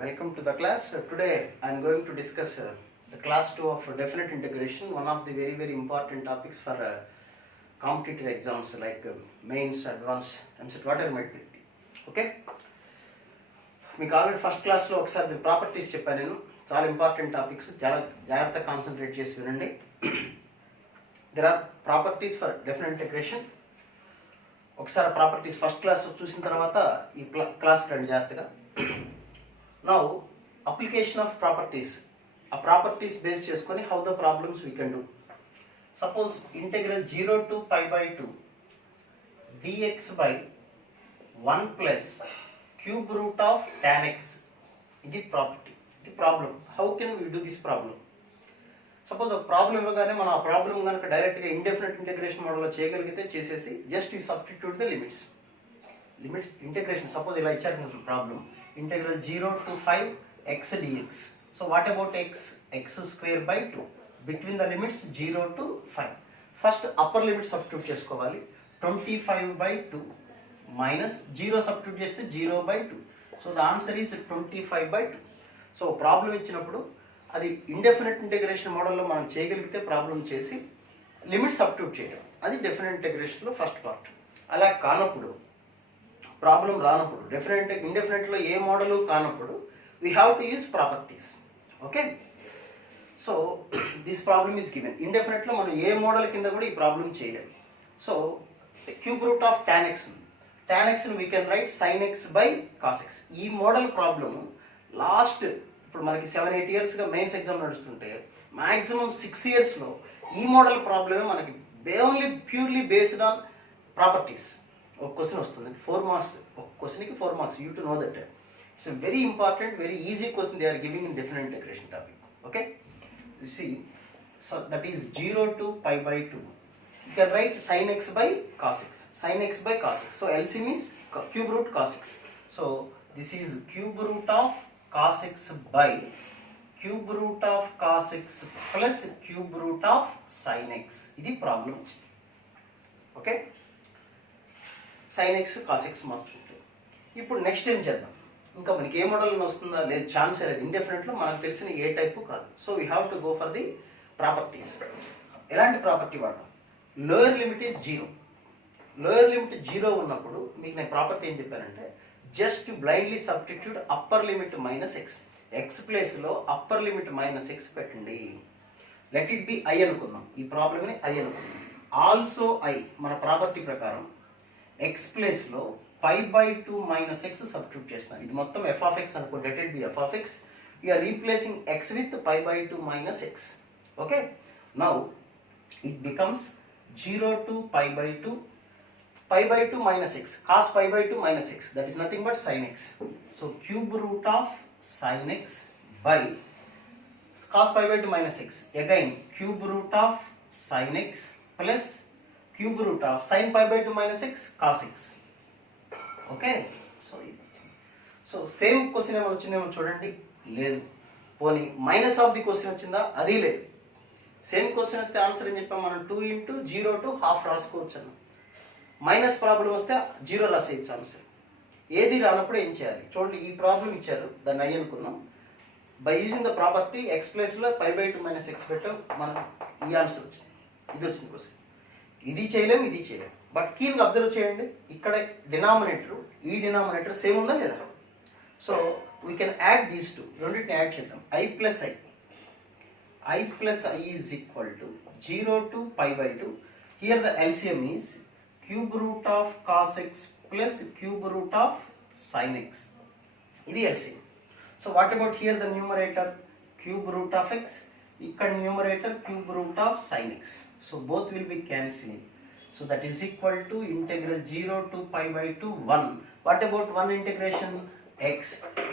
Welcome to the class. Today I am going to discuss the class 2 of definite integration, one of the very important topics for competitive exams like mains, advanced, MCET, whatever might be. Okay? మీకు already first క్లాస్లో ఒకసారి the properties చెప్పాను నేను. చాలా important topics, చాలా జాగ్రత్తగా concentrate చేసి వినండి. There are properties for definite integration. ఒకసారి ప్రాపర్టీస్ ఫస్ట్ క్లాస్ చూసిన తర్వాత ఈ క్లాస్ రండి జాగ్రత్తగా. Now, application of properties. A properties based చేసుకొని how the problems we can do. Suppose integral 0 to pi by 2 dx by 1 plus cube root of tan x. ఇది property. The problem. How can we do this problem? Suppose ఒక problem ఇవ్వగానే మనం ఆ problem కనుక డైరెక్ట్గా indefinite integration మోడల్లో చేయగలిగితే చేసేసి just you substitute the limits integration. Suppose ఇలా ఇచ్చారు problem integral 0 to 5 x dx. So what about x? X square by 2. Between the limits 0 to 5. First upper limit substitute చేసుకోవాలి. 25 by 2 minus 0 substitute చేస్తే 0 by 2. So the answer is 25 by 2. So problem ఇచ్చినప్పుడు అది indefinite integration మోడల్లో మనం చేయగలిగితే problem చేసి limit substitute చేయడం, అది డెఫినెట్ ఇంటిగ్రేషన్లో ఫస్ట్ పార్ట్. అలా కానప్పుడు ప్రాబ్లం రానప్పుడు డెఫినెట్ ఇండెఫినెట్లో ఏ మోడల్ కానప్పుడు we have to use properties. Okay, so this problem is given. ఇండెఫినెట్లో మనం ఏ మోడల్ కింద కూడా ఈ ప్రాబ్లం చేయలేము. So cube root of tan x, tan ఎక్స్ని we can write sine x by cos x. ఈ మోడల్ ప్రాబ్లము లాస్ట్ ఇప్పుడు మనకి 7-8 ఇయర్స్గా మెయిన్స్ ఎగ్జామ్ నడుస్తుంటే మ్యాక్సిమం 6 ఇయర్స్లో ఈ మోడల్ ప్రాబ్లమే మనకి only purely based on properties. ఒక క్వశ్చన్ వస్తుంది 4 మార్క్స్, ఒక క్వశ్చన్కి 4 marks. You to know that it's very important, very easy question they are giving in definite integration topic. Okay, you see, so that is 0 to pi by 2. You can write sin x by cos x, sin x by cos x. So LCM is cube root cos x. So this is cube root of cos x by cube root of cos x plus cube root of sin x. ఇది problem. Okay, sign X cos X మార్చుకుంటే ఇప్పుడు next ఏం చేద్దాం. ఇంకా మనకి ఏ model వస్తుందా లేదు, chance లేదు. ఇండెఫినెట్లో మనకు తెలిసిన ఏ టైపు కాదు. So we have to go for the properties. ఎలాంటి ప్రాపర్టీ వాడతాం? Lower limit is 0. Lower limit 0 ఉన్నప్పుడు మీకు నేను ప్రాపర్టీ ఏం చెప్పానంటే just blindly substitute upper limit minus x. X ప్లేస్లో అప్పర్ లిమిట్ మైనస్ ఎక్స్ పెట్టండి. లెట్ ఇట్ బి ఐ అనుకుందాం. ఈ ప్రాబ్లమ్ని ఐ అనుకుందాం. ఆల్సో ఐ మన ప్రాపర్టీ ప్రకారం x ప్లేస్లో pi by 2 minus x substitute చేస్తున్నాను. ఇది మొత్తం ఎఫ్ ఆఫ్ ఎక్స్ అనుకో, let it be f of x. You're replacing x with pi by 2 minus x. Okay, now it becomes 0 to pi by 2, pi by 2 minus x, cos pi by 2 minus x, that is nothing but sin x. So cube root of sin x by cos pi by 2 minus x, again cube root of sin x plus cube root of sin pi by 2 minus x cos x. Okay, so same question ఏమైనా వచ్చిందేమో చూడండి. లేదు. పోనీ minus of the question వచ్చిందా? అది లేదు. Same question వస్తే answer ఏం చెప్పాం మనం? 2 into 0 to half రాసుకోవచ్చు అన్న. మైనస్ ప్రాబ్లం వస్తే 0 రాసేయచ్చు ఆన్సర్. ఏది రానప్పుడు ఏం చేయాలి చూడండి. ఈ ప్రాబ్లం ఇచ్చారు, దాన్ని ఐ అనుకున్నాం. By using the property X ప్లేస్లో పై బై 2 మైనస్ ఎక్స్ పెట్టాం, మనం ఈ ఆన్సర్ వచ్చింది. ఇది వచ్చింది క్వశ్చన్. ఇది చేయలేము, ఇది చేయలేము. బట్ కీన్గా అబ్జర్వ్ చేయండి, ఇక్కడ డినామినేటర్ ఈ డినామినేటర్ సేమ్ ఉందా లేదా? So we can add these two, రెండింటిని యాడ్ చేద్దాం. I plus I, I plus I is equal to 0 to pi by 2. Here the LCM is cube root of cos x plus cube root of sin x. This is LCM. So what about here the numerator? Cube root of x. Ikkada numerator cube root of sin x. So both will be cancelled. So that is equal to integral 0 to pi by 2 1. What about one integration? X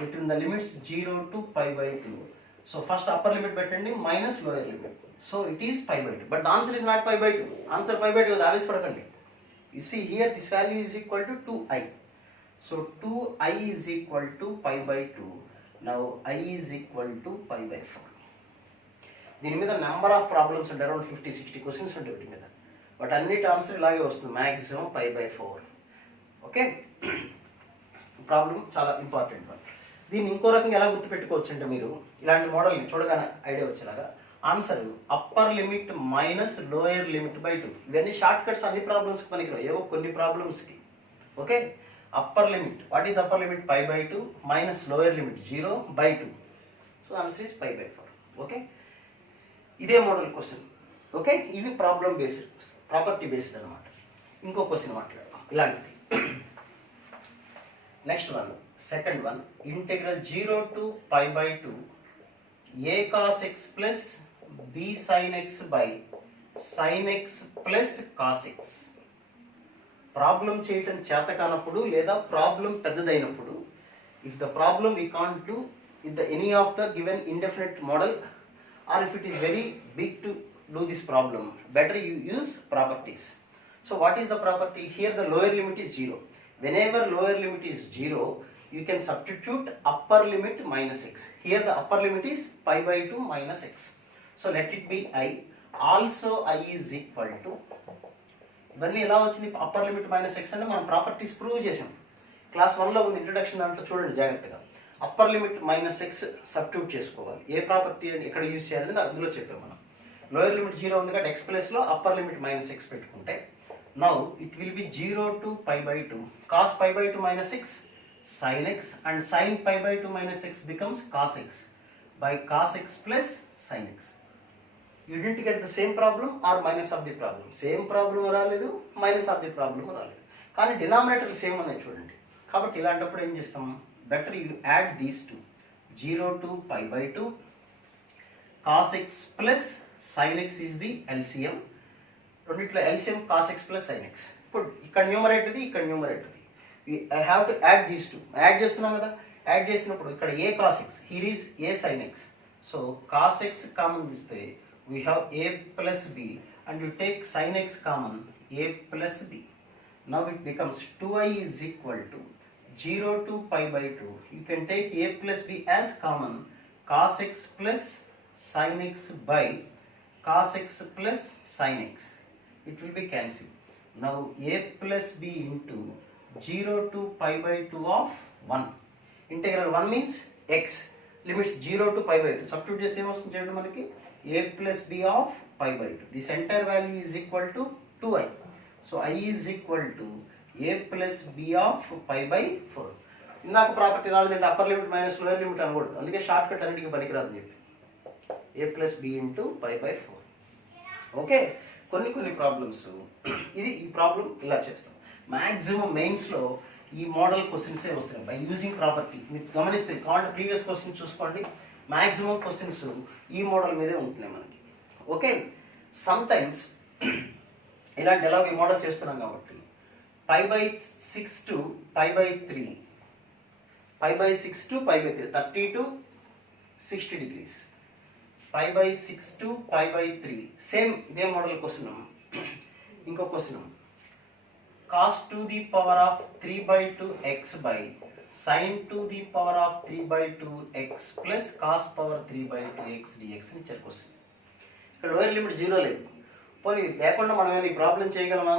between the limits 0 to pi by 2. So first upper limit పెట్టండి minus lower limit. So it is pi by 2. But the answer is not pi by 2. Answer pi by 2 is ఆవేశపడకండి. You see here this value is equal to 2i. So 2i is equal to pi by 2. Now I is equal to pi by 4. దీని మీద number of problems ఉంటాయి, around 50-60 questions ఉంటాయి వీటి మీద. But అన్నిటి answer ఇలాగే వస్తుంది, maximum pi by 4. Okay, problem చాలా ఇంపార్టెంట్ వన్. దీన్ని ఇంకో రకంగా ఎలా గుర్తుపెట్టుకోవచ్చు అంటే మీరు ఇలాంటి మోడల్ని చూడగానే ఐడియా వచ్చేలాగా answer upper limit minus lower limit by 2. ఇవన్నీ షార్ట్ కట్స్ అన్ని ప్రాబ్లమ్స్కి పనికిరావు, ఏవో కొన్ని ప్రాబ్లమ్స్కి. Okay, upper limit, what is upper limit? Pi by 2 minus lower limit 0 by 2. So answer is pi by 4. Okay, ఇదే మోడల్ క్వశ్చన్. ఓకే, ఇవి problem based, property based అనమాట. ఇంకో క్వశ్చన్ మాట్లాడదాం ఇలాంటిది. Next one, second one, integral 0 to pi by 2 a cos x plus b sin x by sin x plus cos x. Problem చేయటం చేత కానప్పుడు లేదా ప్రాబ్లం పెద్దదైనప్పుడు, if the problem we can't do in the any of the given indefinite model, or if it is very big to do this problem, better you use properties. So what is the property? Here the lower limit is 0. Whenever lower limit is 0, you can substitute upper limit minus x. Here the upper limit is pi by 2 minus x. So let it be I. Also I is equal to, ఇవన్నీ ఎలా వచ్చింది? Upper limit minus X అని మనం properties prove చేసాం. Class 1లో ఉంది introduction, దాంట్లో చూడండి జాగ్రత్తగా. Upper limit minus x substitute చేసుకోవాలి. ఏ ప్రాపర్టీ అని ఎక్కడ యూజ్ చేయాలని అందులో చెప్పాం మనం. లోయర్ లిమిట్ 0 ఉంది కాబట్టి ఎక్స్ ప్లస్లో అప్పర్ లిమిట్ మైనస్ ఎక్స్ పెట్టుకుంటే, now it will be 0 to pi by 2 cos pi by 2 minus x sin x, and sin pi by 2 minus x becomes cos x by cos x plus sin x. You didn't get the same problem or minus of the problem. Same problem రాలేదు, minus of the problem రాలేదు, కానీ denominator same ఉన్నాయి చూడండి. కాబట్టి ఇలాంటప్పుడు ఏం చేస్తాం? Better you add these two. 0 to pi by 2 cos x plus sin x is the LCM. రెండిట్లో LCM cos x plus sin x. ఇప్పుడు ఇక్కడ న్యూమరేటర్ ఇది, ఇక్కడ న్యూమరేటర్ ఇది. I have to add these two. Add చేస్తున్నాం కదా, add చేసినప్పుడు ఇక్కడ a cos x, here is a sin x. So cos x common తీస్తే we have a plus b, and you take sin x common, a plus b. Now it becomes 2i is equal to 0 to pi by 2. You can take a plus b as common, cos x plus sin x by cos x plus sin x. It will be cancelled. Now a plus b into 0 to pi by 2 of 1. Integral 1 means x. Limits 0 to pi by 2. Substitute చేస్తే ఏమొస్తుంది చూడండి మనకి, a plus b of pi by 2. This entire value is equal to 2i. So I is equal to a plus b of pi by 4. ఇందాక property రాలేదంటే upper limit minus lower limit అనకూడదు, అందుకే short cut అన్నిటికీ పనికిరాదని చెప్పి a plus b into pi by 4. Okay, కొన్ని problems ఇది, ఈ problem ఇలా చేస్తాం. మ్యాక్సిమం మెయిన్స్లో ఈ మోడల్ క్వశ్చన్సే వస్తున్నాయి బై యూజింగ్ ప్రాపర్టీ. మీరు గమనిస్తే కావాలంటే ప్రీవియస్ క్వశ్చన్ చూసుకోండి, మ్యాక్సిమం క్వశ్చన్స్ ఈ మోడల్ మీదే ఉంటున్నాయి మనకి. ఓకే, సమ్ టైమ్స్ ఇలాంటి ఎలాగో ఈ మోడల్ చేస్తున్నాం కాబట్టి pi by 6 to pi by 3, pi by 6 to pi by 3, 30 to 60 degrees, pi by 6 to pi by 3, same ఇదే మోడల్ క్వశ్చన్. ఇంకో question, cos to the power of 3 by 2 x by sin to the power of 3 by 2 x plus cos power 3 by 2 x dx అని ఇచ్చారు question. ఇక్కడ lower limit 0 లేదు, పోనీ లేకుండా మనం ఏమైనా ఈ ప్రాబ్లం చేయగలమా?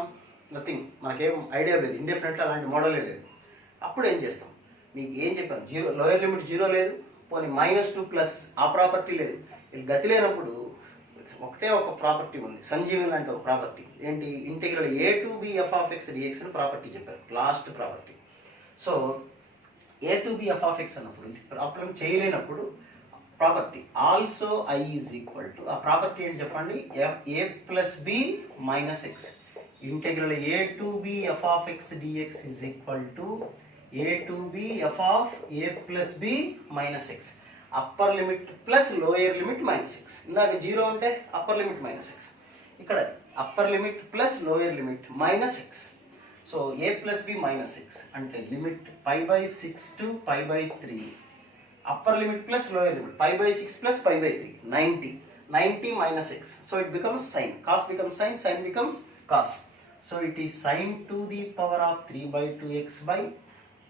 నథింగ్, మనకేం ఐడియా లేదు, ఇండెఫినెట్లీ అలాంటి మోడలే లేదు. అప్పుడు ఏం చేస్తాం? మీకు ఏం చెప్పాను, 0 లోయర్ లిమిట్ 0 లేదు, పోనీ -2 ప్లస్ ఆ ప్రాపర్టీ లేదు. వీళ్ళు గతి లేనప్పుడు ఒకటే ఒక ప్రాపర్టీ ఉంది, సంజీవన్ లాంటి ఒక ప్రాపర్టీ. ఏంటి? Integral a to b f of x dx అని ప్రాపర్టీ చెప్పారు, last property. So a to b f of x అన్నప్పుడు ఇది ప్రాబ్లం చేయలేనప్పుడు property also i is equal to, ఆ ప్రాపర్టీ ఏంటి చెప్పండి, a plus b minus x. Integral a to b f of x dx is equal to a to b f of a plus b minus x. Upper limit plus lower limit minus x. ఇందాక 0 ఉంటే upper limit minus x, ఇక్కడ upper limit plus lower limit minus x. So a plus b minus x అంటే limit pi by 6 to pi by 3, upper limit plus lower limit pi by 6 plus pi by 3, 90 minus x. So it becomes sin, cos becomes sin, sin becomes cos. So it is sin to the power of 3 by 2x by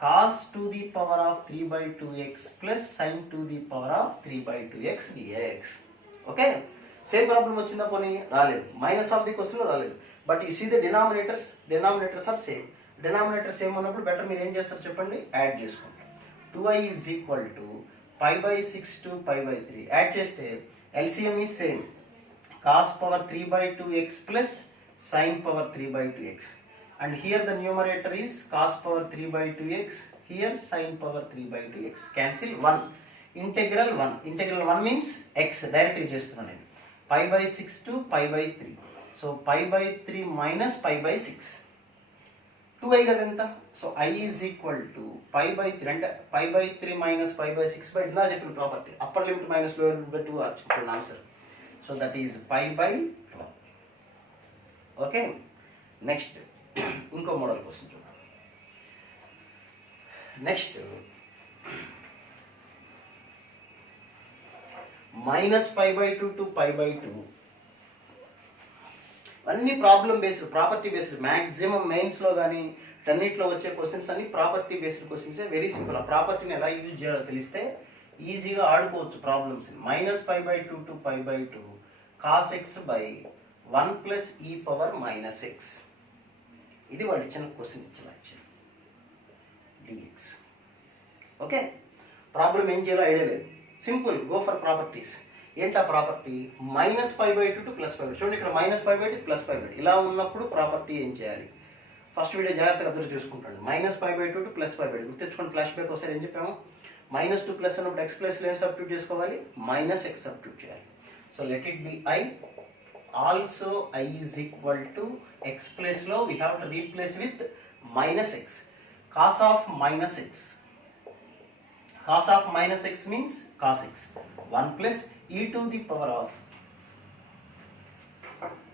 cos to the power of 3 by 2x plus sin to the power of 3 by 2x dx. Okay, same problem వచ్చిందా? పోనీ రాలేదు, minus of the question రాలేదు. But you see the denominators are same. Denominator same ఉన్నప్పుడు better మీరు ఏం చేస్తారు చెప్పండి, add చేసుకుంటారు. 2i is equal to pi by 6 to pi by 3. Add చేస్తే LCM is same, cos power 3 by 2x plus sin power 3 by 2x. And here the numerator is cos power 3 by 2x, here sin power 3 by 2x. Cancel 1. Integral 1. Integral 1 means x. Directly చేస్తున్నాను నేను. Pi by 6 to pi by 3. So pi by 3 minus pi by 6. 2i కదా ఎంత? So i is equal to pi by 3 అంటే pi by 3 minus pi by 6 by ఇందా చెప్పిన property upper limit minus lower limit by 2 వచ్చిన answer. So that is pi by 12. Okay, next ఇంకో model question చూద్దాం. Next minus pi by 2 to pi by 2. అన్ని problem based, property based. Maximum మెయిన్స్లో కానీ అన్నిట్లో వచ్చే క్వశ్చన్స్ అన్ని property based questions. Very simple. ఆ ప్రాపర్టీని ఎలా యూజ్ చేయాలో తెలిస్తే ఈజీగా ఆడుకోవచ్చు problems. Minus pi by 2 to pi by 2 cos x by 1 plus e power minus x. ఇది వాళ్ళు ఇచ్చిన క్వశ్చన్ ఇచ్చిన dx. ఓకే, ప్రాబ్లం ఏం చేయాలో ఐడియా లేదు. Simple, go for properties. ఏంటా property? Minus pi by 2 to plus pi by 2. చూడండి, ఇక్కడ minus pi by 2 plus pi by 2. ఇలా ఉన్నప్పుడు ప్రాపర్టీ ఏం చేయాలి? ఫస్ట్ వీడియో జాగ్రత్తగా అర్థం చూసుకుంటాను. Minus pi by 2 to plus pi by 2 గుర్తించుకోండి. ఫ్లాష్ బ్యాక్ ఒకసారి ఏం చెప్పాము? మైనస్ 2 ప్లస్ ఉన్నప్పుడు ఎక్స్ ప్లస్ ఏం సబ్స్టిట్యూట్ చేసుకోవాలి? మైనస్ ఎక్స్ సబ్స్టిట్యూట్ చేయాలి. So let it be i. Also i is equal to x ప్లేస్లో we have to replace with minus x. Cos of minus x, cos of minus x means cos x. 1 plus e to the power of,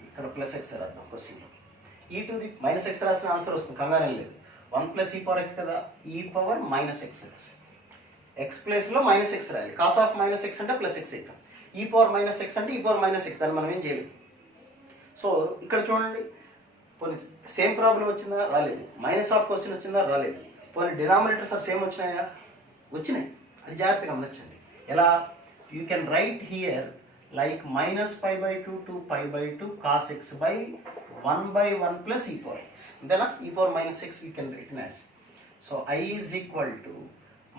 ఇక్కడ plus X రాద్దాం క్వశ్చన్లో. e to the minus X రాసిన answer వస్తుంది, కంగారం లేదు. 1 plus e power x కదా, e power minus x. X ప్లేస్లో minus X రాయాలి. Cos of minus x అంటే ప్లస్ ఎక్స్ ఇక్కడ. e పవర్ మైనస్ ఎక్స్ అంటే e పవర్ మైనస్ ఎక్స్. దాన్ని మనం ఏం చేయలేము. సో ఇక్కడ చూడండి, పోనీ సేమ్ ప్రాబ్లం వచ్చిందా? రాలేదు. మైనస్ ఆఫ్ క్వశ్చన్ వచ్చిందా? రాలేదు. పోనీ డినామినేటర్స్ ఆర్ సేమ్ వచ్చినాయా? వచ్చినాయి. అది జాగ్రత్తగా గమనించండి. ఎలా? You can right here like minus pi by 2 to pi by 2 cos x by 1 by 1 plus e power x. అంతేనా? e power minus x we can write as. So I is equal to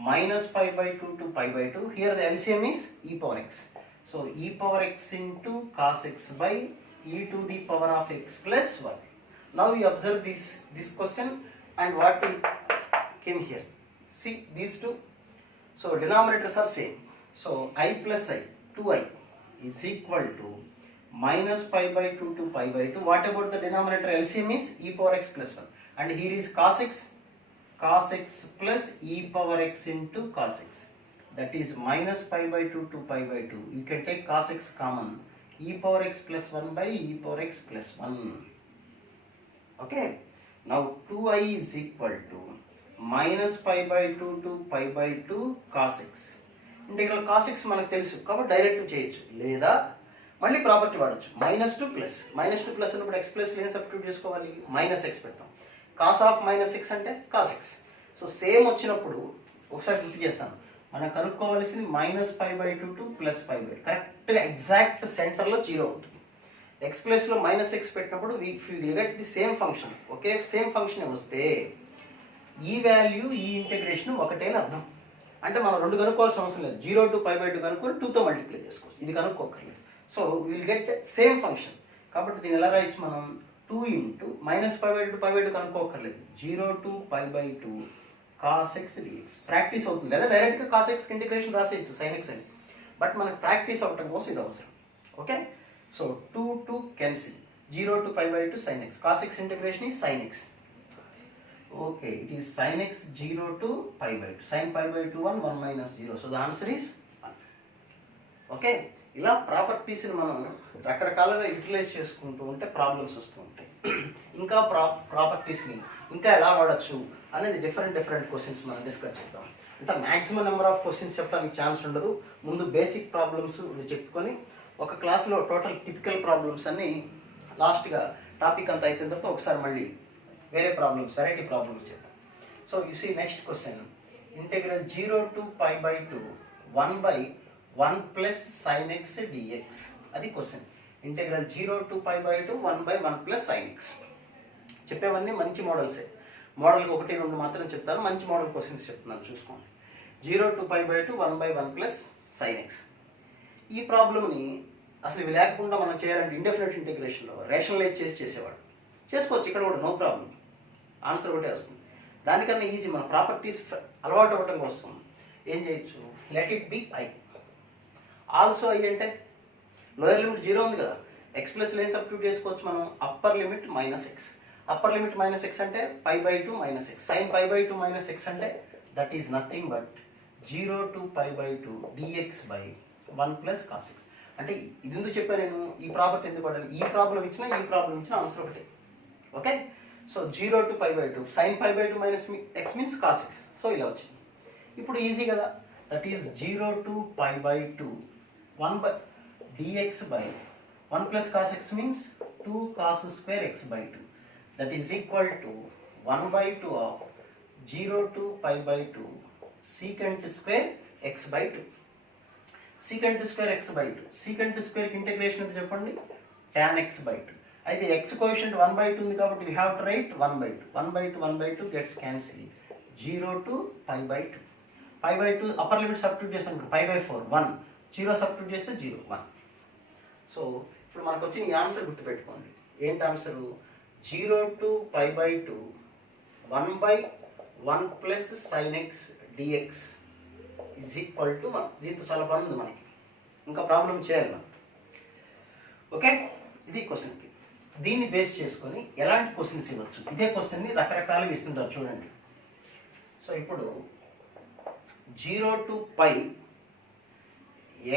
minus pi by 2 to pi by 2. Here the LCM is e power x. So e power x into cos x by e to the power of x plus 1. Now you observe this question and what came here. See these two. So denominators are same. So I plus I, 2i is equal to minus pi by 2 to pi by 2. What about the denominator? LCM is e power x plus 1. And here is cos x plus e power x into cos x. That is minus pi by 2 to pi by 2. You can take cos x common. E power x plus 1 by e power x plus 1. Okay. Now 2i is equal to minus pi by 2 to pi by 2 cos x. Integral cos x మనకు తెలుసు కాబట్టి direct చేయొచ్చు, లేదా మళ్ళీ property వాడచ్చు. Minus 2 plus అన్నప్పుడు x plus ఏం substitute చేసుకోవాలి? మైనస్ ఎక్స్ పెడతాం. కాస్ ఆఫ్ మైనస్ ఎక్స్ అంటే కాస్ ఎక్స్. సో సేమ్ వచ్చినప్పుడు ఒకసారి గుర్తు చేస్తాను, మనం కనుక్కోవాల్సింది minus pi by 2 to plus pi by 2. కరెక్ట్గా ఎగ్జాక్ట్ సెంటర్లో 0 ఉంటుంది. ఎక్స్ ప్లస్లో మైనస్ ఎక్స్ పెట్టినప్పుడు will get the same function. Okay, same function వస్తే ఈ వాల్యూ ఈ ఇంటిగ్రేషన్ ఒకటే అని అర్థం. అంటే మనం రెండు కనుక్కోవాల్సిన అవసరం లేదు. 0 to pi by 2 కనుక్కొని 2తో మల్టిప్లై చేసుకోవచ్చు. ఇది కనుక్కోకర్లేదు. So will get same function. కాబట్టి దీన్ని ఎలా రాయొచ్చు మనం? 2 into minus pi by 2 pi by 2 కనుక్కోకర్లేదు. 0 to pi by 2 cos x dx. Practice అవుతుంది, లేదా డైరెక్ట్గా cos x ఇంటిగ్రేషన్ రాసేయచ్చు sin x అని. బట్ మనకు ప్రాక్టీస్ అవటం కోసం ఇది అవసరం. Okay, so 2 cancel. 0 to pi by 2 sin x. cos x integration is sin x. Okay, it is sin x 0 to pi by 2. Sin pi by 2 1 minus 0. So the answer is 1. Okay, ఇలా ప్రాపర్టీస్ని మనం రకరకాలుగా utilise చేసుకుంటూ ఉంటే problems వస్తూ ఉంటాయి. ఇంకా ప్రాపర్టీస్ని ఇంకా ఎలా వాడచ్చు అనేది డిఫరెంట్ క్వశ్చన్స్ మనం డిస్కస్ చేద్దాం. అంటే మ్యాక్సిమం నెంబర్ ఆఫ్ క్వశ్చన్స్ చెప్పడానికి ఛాన్స్ ఉండదు. ముందు బేసిక్ ప్రాబ్లమ్స్ చెప్పుకొని ఒక క్లాస్లో టోటల్ టిపికల్ ప్రాబ్లమ్స్ అన్ని లాస్ట్గా టాపిక్ అంతా అయిపోయిన తర్వాత ఒకసారి మళ్ళీ వేరే ప్రాబ్లమ్స్, వెరైటీ ప్రాబ్లమ్స్ చేద్దాం. So you see next question, integral 0 to pi by 2 1 by 1 plus sin x dx. అది question. Integral 0 to pi by 2 1 by 1 plus sin x. చెప్పేవన్నీ మంచి మోడల్సే. మోడల్కి 1 2 మాత్రం చెప్తాను, మంచి మోడల్ క్వశ్చన్స్ చెప్తున్నాను చూసుకోండి. 0 to pi by 2 1 by 1 plus sin x. ఈ ప్రాబ్లమ్ని అసలు ఇవి లేకుండా మనం చేయాలంటే ఇండెఫినెట్ ఇంటిగ్రేషన్లో రేషనలైజ్ చేసేవాడు. చేసుకోవచ్చు ఇక్కడ కూడా, నో ప్రాబ్లం, ఆన్సర్ ఒకటే వస్తుంది. దానికన్నా ఈజీ మన ప్రాపర్టీస్ అలవాటు అవ్వటం కోసం ఏం చేయొచ్చు, let it be I. Also I అంటే లోయర్ లిమిట్ 0 ఉంది కదా, ఎక్స్ ప్లస్ ఏం సబ్స్టిట్యూట్ చేసుకోవచ్చు మనం, upper limit minus x. Upper limit minus x అంటే pi by 2 minus x. Sine pi by 2 minus x అంటే that is nothing but 0 to pi by 2 dx by 1 plus cos x. అంటే ఇది ఎందుకు చెప్పాను నేను, ఈ ప్రాపర్టీ ఎందుకు పడాలి, ఈ ప్రాబ్లం ఇచ్చిన ఆన్సర్ ఒకటే. Okay, so 0 to pi by 2 sin pi by 2 minus x means cos x. So ఇలా వచ్చింది. ఇప్పుడు ఈజీ కదా, that is 0 to pi by 2 1 by dx by 1 plus cos x means 2 cos square x by 2. That is equal to 1 by 2 of 0 to pi by 2 secant square x by 2. secant square x by 2. secant square integration ఎంత చెప్పండి, tan x by 2. అయితే x coefficient 1 by 2 ఉంది కాబట్టి we have to write 1 by 2. 1 by 2 1 by 2 gets cancelled. 0 to pi by 2. pi by 2 upper limit substitute చేస్తాం, pi by 4 1, 0 substitute చేస్తే 0 1. So ఇప్పుడు మనకు వచ్చిన ఈ ఆన్సర్ గుర్తుపెట్టుకోండి. ఏంటి answer, 0 to pi by 2 1 by 1 plus sin x dx is equal to 1. దీంతో చాలా పని ఉంది మనకి, ఇంకా ప్రాబ్లం చేయాలి మనం. ఓకే, ఇది క్వశ్చన్కి. దీన్ని బేస్ చేసుకొని ఎలాంటి క్వశ్చన్స్ ఇవ్వచ్చు, ఇదే క్వశ్చన్ని రకరకాలుగా ఇస్తుంటారు చూడండి. సో ఇప్పుడు 0 to pi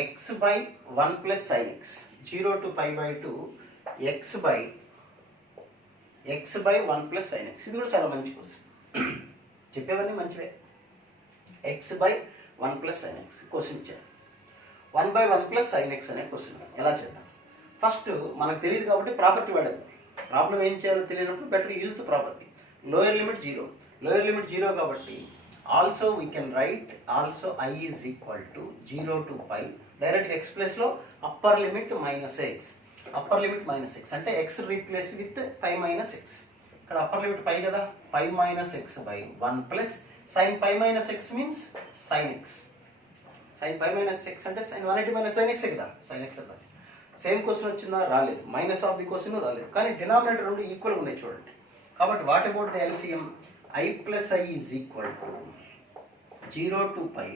x by 1 plus sin x. 0 to pi by 2 x by 1 plus sin x. ఇది కూడా చాలా మంచి క్వశ్చన్, చెప్పేవన్నీ మంచివే. x by 1 plus sin x question ఇచ్చారు. 1 by 1 plus sin x అనే క్వశ్చన్ ఎలా చేద్దాం. ఫస్ట్ మనకు తెలియదు కాబట్టి ప్రాపర్టీ వాడేది. ప్రాబ్లం ఏం చేయాలో తెలియనప్పుడు better use the property. Lower limit 0, lower limit 0 కాబట్టి also we can write also I is equal to 0 to pi. డైరెక్ట్గా ఎక్స్ ప్లేస్లో upper limit minus x. Upper limit minus x అంటే x replace with pi minus x. ఇక్కడ upper limit pi కదా, pi minus x by 1 plus sine pi minus x means sine x. Sine pi minus x అంటే sine 180 minus sign X కదా, sign X రాసి. Same question వచ్చిందా, రాలేదు. Minus of the question రాలేదు, కానీ denominator రెండు ఈక్వల్గా ఉన్నాయి చూడండి. కాబట్టి what about the LCM, I plus I is equal to 0 to pi.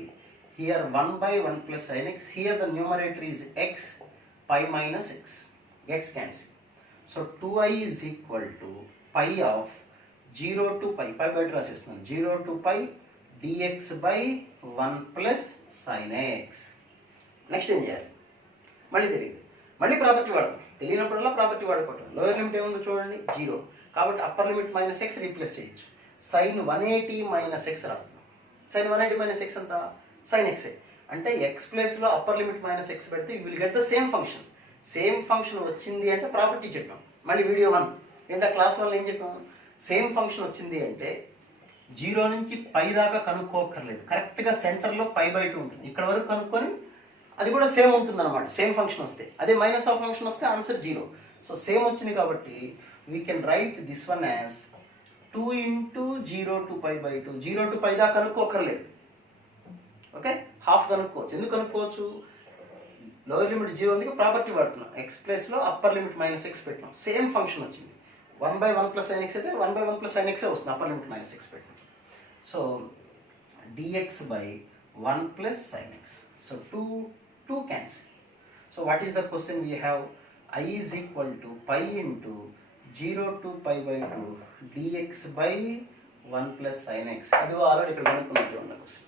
Here 1 by 1 plus sin x. Here the numerator is x, pi minus x. Gets cancelled. So 2i is equal to pi of 0 to pi. Pi by రాసేస్తున్నాను. 0 to pi dx by 1 plus sin x. Next ఏం చేయాలి, మళ్ళీ తెలియదు, మళ్ళీ property వాడతాం. తెలియనప్పుడల్లా property వాడుకోవటం. Lower limit ఏముందో చూడండి 0, కాబట్టి upper limit minus x replace చేయొచ్చు. సైన్ 180 మైనస్ ఎక్స్ రాస్తున్నాం. సైన్ 180 మైనస్ ఎక్స్ అంతా సైన్ ఎక్సే. అంటే ఎక్స్ ప్లేస్లో అప్పర్ లిమిట్ మైనస్ ఎక్స్ పెడితే you will get the same function. Same function వచ్చింది అంటే ప్రాపర్టీ చెప్పాం. మళ్ళీ వీడియో 1 ఏంటంటే క్లాస్ 1 ఏం చెప్పాము, సేమ్ ఫంక్షన్ వచ్చింది అంటే 0 నుంచి పై దాకా కనుక్కోకర్లేదు, కరెక్ట్గా సెంటర్లో పై బై 2 ఉంటుంది. ఇక్కడ వరకు కనుక్కొని అది కూడా సేమ్ ఉంటుంది అనమాట, సేమ్ ఫంక్షన్ వస్తే. అదే మైనస్ ఆఫ్ ఫంక్షన్ వస్తే ఆన్సర్ 0. సో సేమ్ వచ్చింది కాబట్టి we can right this one as 2 into 0 to pi by 2. 0 to pi దాకా కనుక్కోకర్లేదు. ఓకే, హాఫ్ కనుక్కోవచ్చు. ఎందుకు కనుక్కోవచ్చు, లోయర్ లిమిట్ 0 ఉంది, ప్రాపర్టీ వాడుతున్నాం. ఎక్స్ ప్లేస్లో అప్పర్ లిమిట్ మైనస్ ఎక్స్ పెట్టినాం, సేమ్ ఫంక్షన్ వచ్చింది. 1 by 1 plus sin x అయితే 1 by 1 plus sin x వస్తుంది, అప్పర్ లిమిట్ మైనస్ ఎక్స్ పెట్టినాం. So dx by 1 plus sin x. So 2 cancel. So what is the question we have, I is equal to pi into 0 to pi by 2 dx by 1 plus sin x. అది already ఇక్కడ కనుక్కున్నట్టు ఉన్న question.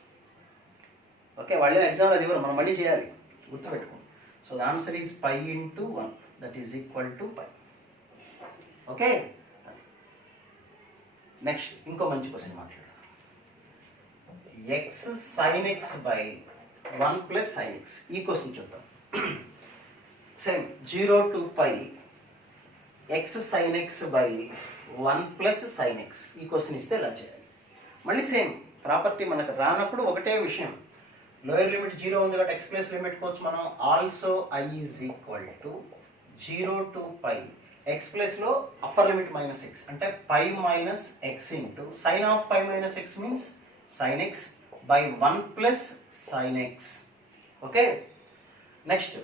Okay, వాళ్ళే exam అది ఇవ్వరు, మనం మళ్ళీ చేయాలి, గుర్తుపెట్టుకోండి. So the answer is pi into 1, that is equal to pi. Okay, next ఇంకో మంచి క్వశ్చన్ మాట్లాడదాం. X sine x by 1 plus sine x. ఈ క్వశ్చన్ చూద్దాం. Same 0 to pi x sin x by 1 plus sin x. ఈ question ఇస్తే ఎలా చేయాలి, మళ్ళీ సేమ్ ప్రాపర్టీ. మనకు రానప్పుడు ఒకటే విషయం, లోయర్ లిమిట్ 0 ఉంది కాబట్టి ఎక్స్ ప్లేస్ లిమిట్ పెట్టుకోవచ్చు మనం. Also I is equal to 0 to pi. X ప్లేస్లో అప్పర్ లిమిట్ మైనస్ ఎక్స్ అంటే pi minus x into sine of pi minus x means sine x by 1 plus sin x. Okay, next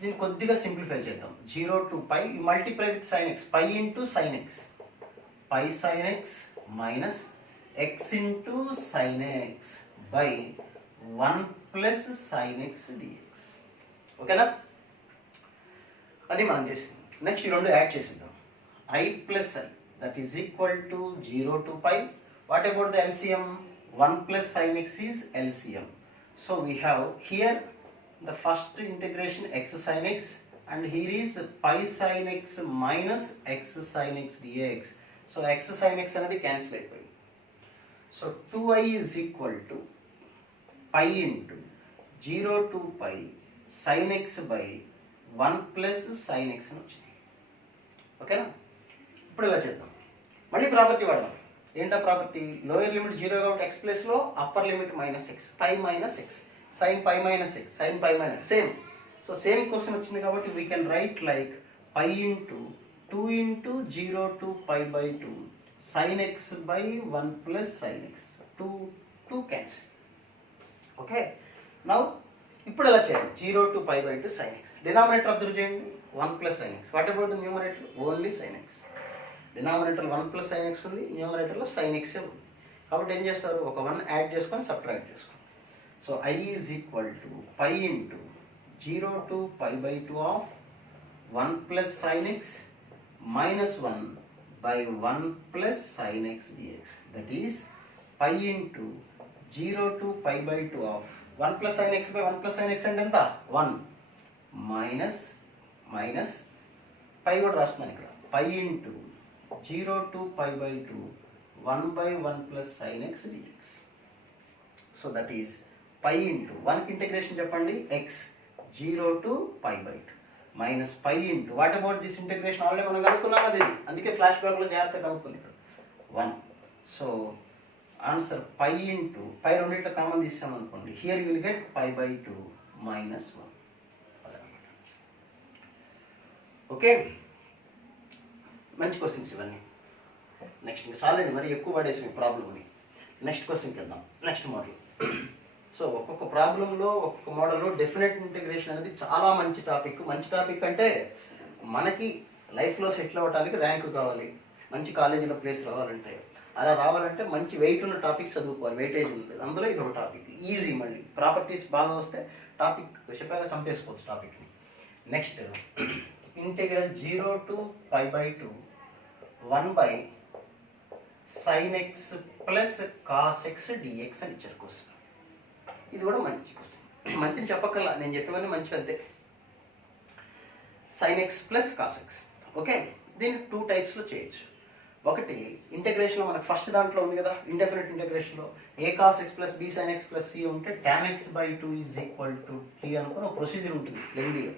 దీన్ని కొద్దిగా simplify చేద్దాం. 0 to pi, you multiply with sin x, pi into sin x, pi sin x minus x into sin x by 1 plus sin x dx. ఓకేనా, అది మనం చేస్తాం. Next ఈ రెండు add చేసిద్దాం. I plus I, that is equal to 0 to pi. What about the LCM? 1 plus sin x is LCM. So we have here the first integration x sin x, and here is pi sin x minus x sin x dx. So x sin x అనేది cancel అయిపోయింది. So 2i is equal to pi into 0 to pi sin x by 1 plus sin x అని వచ్చింది. ఓకేనా, ఇప్పుడు ఇలా చేద్దాం. మళ్ళీ property వాడదాం. ఏంటా ప్రాపర్టీ? లోయర్ లిమిట్ 0 కాబట్టి x ప్లేస్లో upper limit minus x, pi minus x, sine pi minus x, sine pi minus same. So same question వచ్చింది కాబట్టి we can write like pi into 2 into 0 to pi by 2 sin x by 1 plus sin x. 2 cancel. Okay, now ఇప్పుడు ఎలా చేయాలి? 0 to pi by 2 sin x. Denominator observe చేయండి, 1 plus sin x. What about the numerator? Only sin x. Denominator 1 plus sin x ఉంది, న్యూమరేటర్లో sin x ఉంది. కాబట్టి ఏం చేస్తారు? ఒక 1 యాడ్ చేసుకొని సబ్ట్రాక్ట్ చేసుకోండి. So I is equal to pi into 0 to pi by 2 of 1 plus sin x minus 1 by 1 plus sin x dx. That is pi into 0 to pi by 2 of 1 plus sin x by 1 plus sin x అంటే ఎంత? 1 minus pi కూడా రాస్తున్నాను ఇక్కడ, pi into 0 to pi by 2 1 by 1 plus sin x dx. So that is pi into 1 కి integration చెప్పండి, x 0 to pi by 2 minus pi into what about this integration? Already మనం కనుక్కున్నాం అది, అందుకే ఫ్లాష్ బ్యాక్లో జాగ్రత్తగా కనుక్కుంది ఇక్కడ 1. So answer pi into pi రెండిట్లో కామన్ తీసాం అనుకోండి, here you will get pi by 2 minus 1. Okay, మంచి క్వశ్చన్స్ ఇవన్నీ. నెక్స్ట్ ఇంకా చాలండి, మరి ఎక్కువ పడేసి ప్రాబ్లమ్ని. నెక్స్ట్ క్వశ్చన్కి వెళ్దాం, నెక్స్ట్ మోడల్. సో ఒక్కొక్క ప్రాబ్లంలో ఒక్కొక్క మోడల్లో డెఫినెట్ ఇంటిగ్రేషన్ అనేది చాలా మంచి టాపిక్. మంచి టాపిక్ అంటే మనకి లైఫ్లో సెటిల్ అవ్వడానికి ర్యాంక్ కావాలి, మంచి కాలేజీలో ప్లేస్ రావాలంటే, అలా రావాలంటే మంచి వెయిట్ ఉన్న టాపిక్స్ చదువుకోవాలి, వెయిటేజ్ ఉంటుంది. అందులో ఇది ఒక టాపిక్ ఈజీ. మళ్ళీ ప్రాపర్టీస్ బాగా వస్తే టాపిక్ చెప్పాక చంపేసుకోవచ్చు టాపిక్ని. Next integral 0 to pi by 2 1 by sin x plus cos x dx అని ఇచ్చారు క్వశ్చన్. ఇది కూడా మంచి క్వశ్చన్, మంచిని చెప్పక్కర్లా, నేను చెప్పేవన్నీ మంచివి అంతే. sin x plus cos x. Okay, దీన్ని 2 టైప్స్లో చేయొచ్చు. ఒకటి ఇంటగ్రేషన్లో మనకు ఫస్ట్ దాంట్లో ఉంది కదా, ఇండెఫినెట్ ఇంటగ్రేషన్లో a cos x plus b sin x plus c ఉంటే tan x by 2 is equal to t అనుకుని ఒక ప్రొసీజర్ ఉంటుంది లెంగ్దీగా,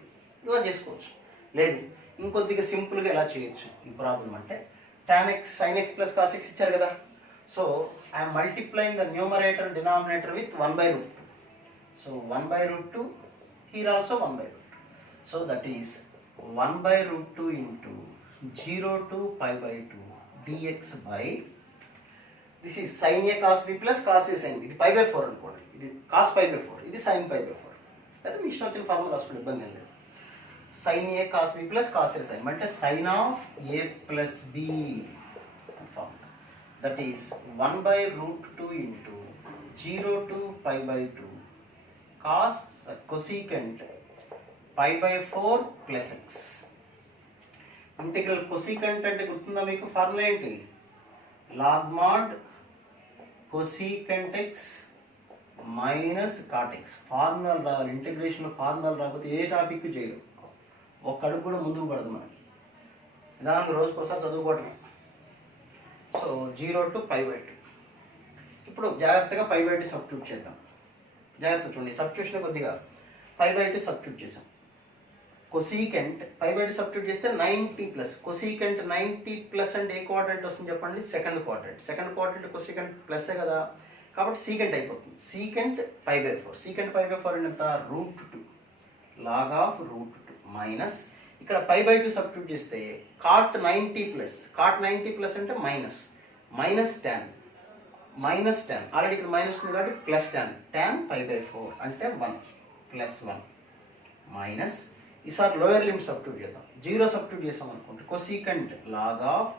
ఇలా చేసుకోవచ్చు. లేదు ఇంకొద్దిగా సింపుల్గా ఎలా చేయొచ్చు ఈ ప్రాబ్లం అంటే, tan x sin x plus cos x ఇచ్చారు కదా, so I'm multiplying the numerator denominator with 1/√2. So 1/√2, here also 1/√2. So that is 1/√2 into 0 to pi by 2 dx by, this is sin a cos b plus cos a sin b. ఇది pi by 4 అనుకోండి, ఇది cos pi by 4, ఇది sin pi by 4. అయితే మీ ఇష్టం వచ్చిన formula రాసుకోండి, ఇబ్బంది ఏం లేదు. sin a cos b plus cos a sin, అంటే sin of a plus b formula. That is 1/√2 into 0 to pi by 2 cos cosecant pi by 4 plus x. Integral cosecant అంటే గుర్తుందా మీకు? ఫార్ములా ఏంటి? log mod cosecant x minus cot x. ఫార్ములాలు రావాలి ఇంటిగ్రేషన్లో, ఫార్ములాలు రాకపోతే ఏ topic చేయరు, ఒక్క అడుగు కూడా ముందుకు పడదు మనకి. నిదానంగా రోజుకోసారి చదువుకోవటం. So 0 to pi by 2. ఇప్పుడు జాగ్రత్తగా pi by 2 సబ్స్టిట్యూట్ చేద్దాం. జాగ్రత్త చూడండి, సబ్స్టిట్యూషన్ కొద్దిగా pi by 2 సబ్స్టిట్యూట్ చేసాం. కొసీకెంట్ pi by 2 సబ్స్టిట్యూట్ చేస్తే 90 ప్లస్, కొసీకెంట్ 90 ప్లస్ అంటే ఏ క్వాడ్రంట్ వస్తుంది చెప్పండి? Second quadrant. Second quadrant cosecant ప్లస్సే కదా, కాబట్టి సీకెంట్ అయిపోతుంది. Secant pi by 4, secant pi by 4 ఎంత? √2, log of √2 మైనస్, ఇక్కడ pi by 2 సబ్స్టిట్యూట్ చేస్తే cot 90 ప్లస్, cot 90 ప్లస్ అంటే minus tan, minus tan, already ఇక్కడ మైనస్ ఉంది కాబట్టి plus tan, tan pi by 4 అంటే 1 ప్లస్ 1 మైనస్, ఈసారి లోయర్ లిమిట్ సబ్స్టిట్యూట్ చేద్దాం. 0 సబ్స్టిట్యూట్ చేసాం అనుకోండి, cosecant log of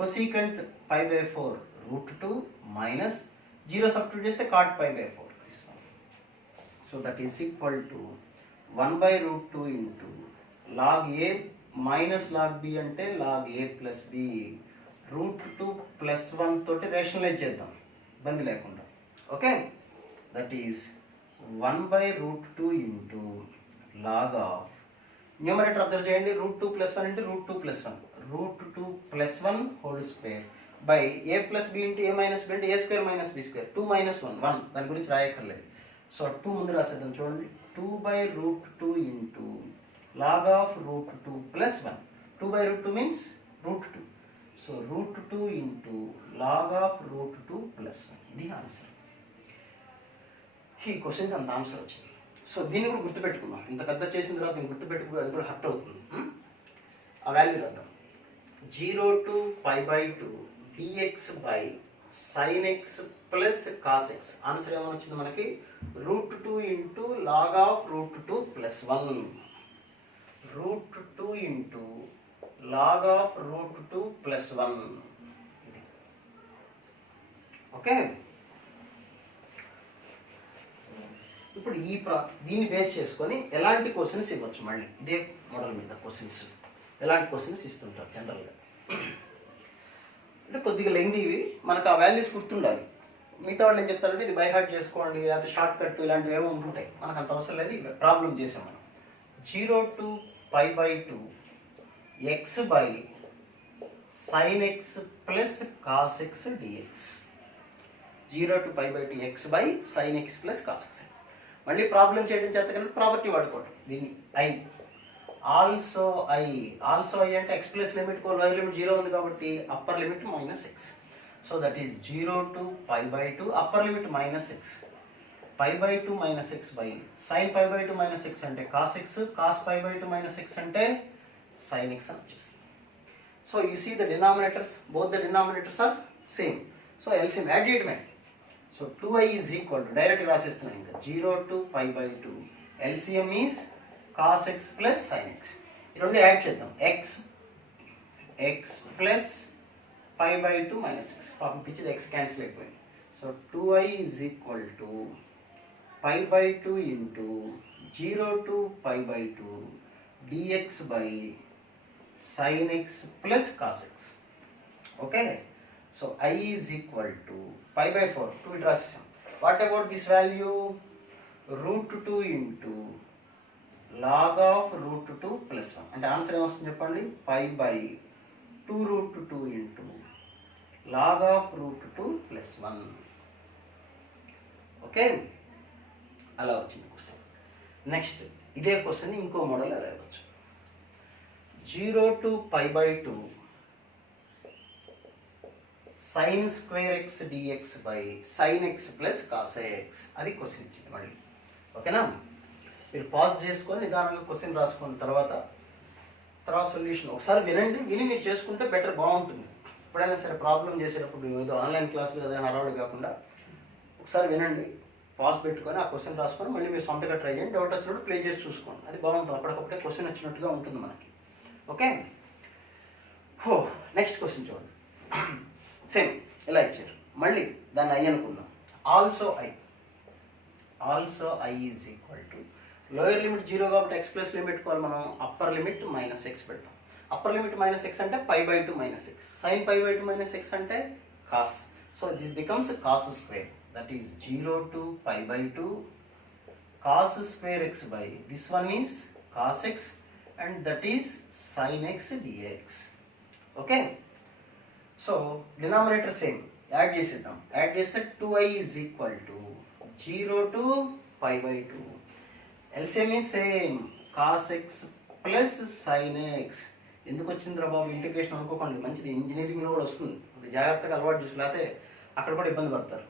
cosecant pi by 4 √2 minus 0 substitute చేస్తే cot pi by 4. So that is equal to 1/√2 into log a minus log b అంటే log a plus b √2 plus 1 తోటి rationalise చేద్దాం ఇబ్బంది లేకుండా. Okay, that is 1/√2 into log of numerator observe చేయండి, √2 plus 1 into √2 plus 1 √2 plus 1 whole square by a plus b into a minus B అంటే a square minus b square 2 minus 1 1 దాని గురించి రాయక్కర్లేదు. So 2 ముందు రాసేద్దాం చూడండి, 2/√2 into log of √2 plus 1 2/√2 means √2. So √2 into log of √2 plus 1 ఇది answer. ఈ క్వశ్చన్కి అంత ఆన్సర్ వచ్చింది. సో దీన్ని కూడా గుర్తుపెట్టుకుందాం, ఇంత పెద్ద చేసిన తర్వాత దీన్ని గుర్తుపెట్టుకో, అది కూడా హర్ట్ అవుతుంది. ఆ వాల్యూ రాద్దాం, 0 to π/2 dx by sin x plus cos x. Answer ఏమని వచ్చింది మనకి, √2 into log of √2 plus 1 √2 into log of √2 plus 1. Okay, ఇప్పుడు దీన్ని బేస్ చేసుకొని ఎలాంటి క్వశ్చన్స్ ఇవ్వచ్చు, మళ్ళీ ఇదే మోడల్ మీద క్వశ్చన్స్ ఎలాంటి క్వశ్చన్స్ ఇస్తుంటారు జనరల్గా. అంటే కొద్దిగా లెంగ్తీవి, మనకు ఆ వాల్యూస్ గుర్తుండాలి. మిగతా వాళ్ళు ఏం చెప్తారంటే ఇది బై హార్ట్ చేసుకోండి, లేకపోతే షార్ట్ కట్ ఇలాంటివి ఏమో ఉంటుంటాయి, మనకు అంత అవసరం లేదు. ప్రాబ్లం చేసాం మనం, 0 to π/2 x by sin x plus cos x dx. 0 to π/2 x by sin x plus cos x. మళ్ళీ ప్రాబ్లం చేయడం చేత కనుక ప్రాపర్టీ వాడుకోవటం, దీన్ని ఐ ఆల్సో ఐ అంటే x plus limit lower limit 0 ఉంది కాబట్టి upper limit -x. So that is 0 to π/2 upper limit -x, π/2 -x by sin π/2 -x అంటే cos x, cos π/2 -x అంటే sin x అని వచ్చేస్తుంది. So you see the denominators, both the denominators are same. So LCM add చేయడమే. So 2i is equal to direct రాసేస్తున్నాను ఇంకా, 0 to π/2 LCM is cos x ప్లస్ sin x. ఈ రెండు add చేద్దాం, x ప్లస్ π/2 -x. పాపం పిచ్చిది x క్యాన్సిల్ అయిపోయింది. So 2i is equal to π/2 into 0 to π/2 dx by sin x plus cos x. Okay, so i is equal to π/4 2 it రాసాం. What about this value, √2 into log of √2 plus 1 అంటే answer ఏమొస్తుంది చెప్పండి, π/2 √2 into log of √2 plus 1. Okay, అలా వచ్చింది question. Next ఇదే question ఇంకో model ఎలా ఇవ్వచ్చు, 0 to π/2 sin square x dx by sin x plus cos x. అది క్వశ్చన్ ఇచ్చింది మళ్ళీ. ఓకేనా, మీరు పాజ్ చేసుకొని నిదానంగా క్వశ్చన్ రాసుకున్న తర్వాత సొల్యూషన్ ఒకసారి వినండి, విని మీరు చేసుకుంటే బెటర్, బాగుంటుంది. ఎప్పుడైనా సరే ప్రాబ్లం చేసేటప్పుడు ఏదో ఆన్లైన్ క్లాసులు ఏదైనా హడావుడి కాకుండా ఒకసారి వినండి, పాస్ పెట్టుకొని ఆ క్వశ్చన్ రాసుకొని మళ్ళీ మీరు సొంతగా ట్రై చేయండి. డౌట్ వచ్చినప్పుడు ప్లే చేసి చూసుకోండి, అది బాగుంటుంది. అప్పటికప్పుడే క్వశ్చన్ వచ్చినట్టుగా ఉంటుంది మనకి. ఓకే, నెక్స్ట్ క్వశ్చన్ చూడండి, సేమ్ ఇలా ఇచ్చారు, మళ్ళీ దాన్ని ఐ అనుకుందాం. Also I is equal to lower limit 0 కాబట్టి x ప్లస్ లిమిట్ పెట్టుకోవాలి మనం, అప్పర్ లిమిట్ -x పెడతాం. అప్పర్ లిమిట్ -x అంటే π/2 -x, sin π/2 -x అంటే cos. So this becomes cos square, that is 0 to π/2 cos square x by this one is cos x and that is sin x dx. Okay, so denominator same, add చేసేద్దాం. Add చేస్తే 2i is equal to 0 to π/2. LCM is same, cos x plus sin x. ఎందుకు వచ్చిందిరా బాబు integration అనుకోకండి, మంచిది, ఇంజనీరింగ్లో కూడా వస్తుంది, జాగ్రత్తగా అలవాటు చూసి, లేకపోతే అక్కడ కూడా ఇబ్బంది పడతారు.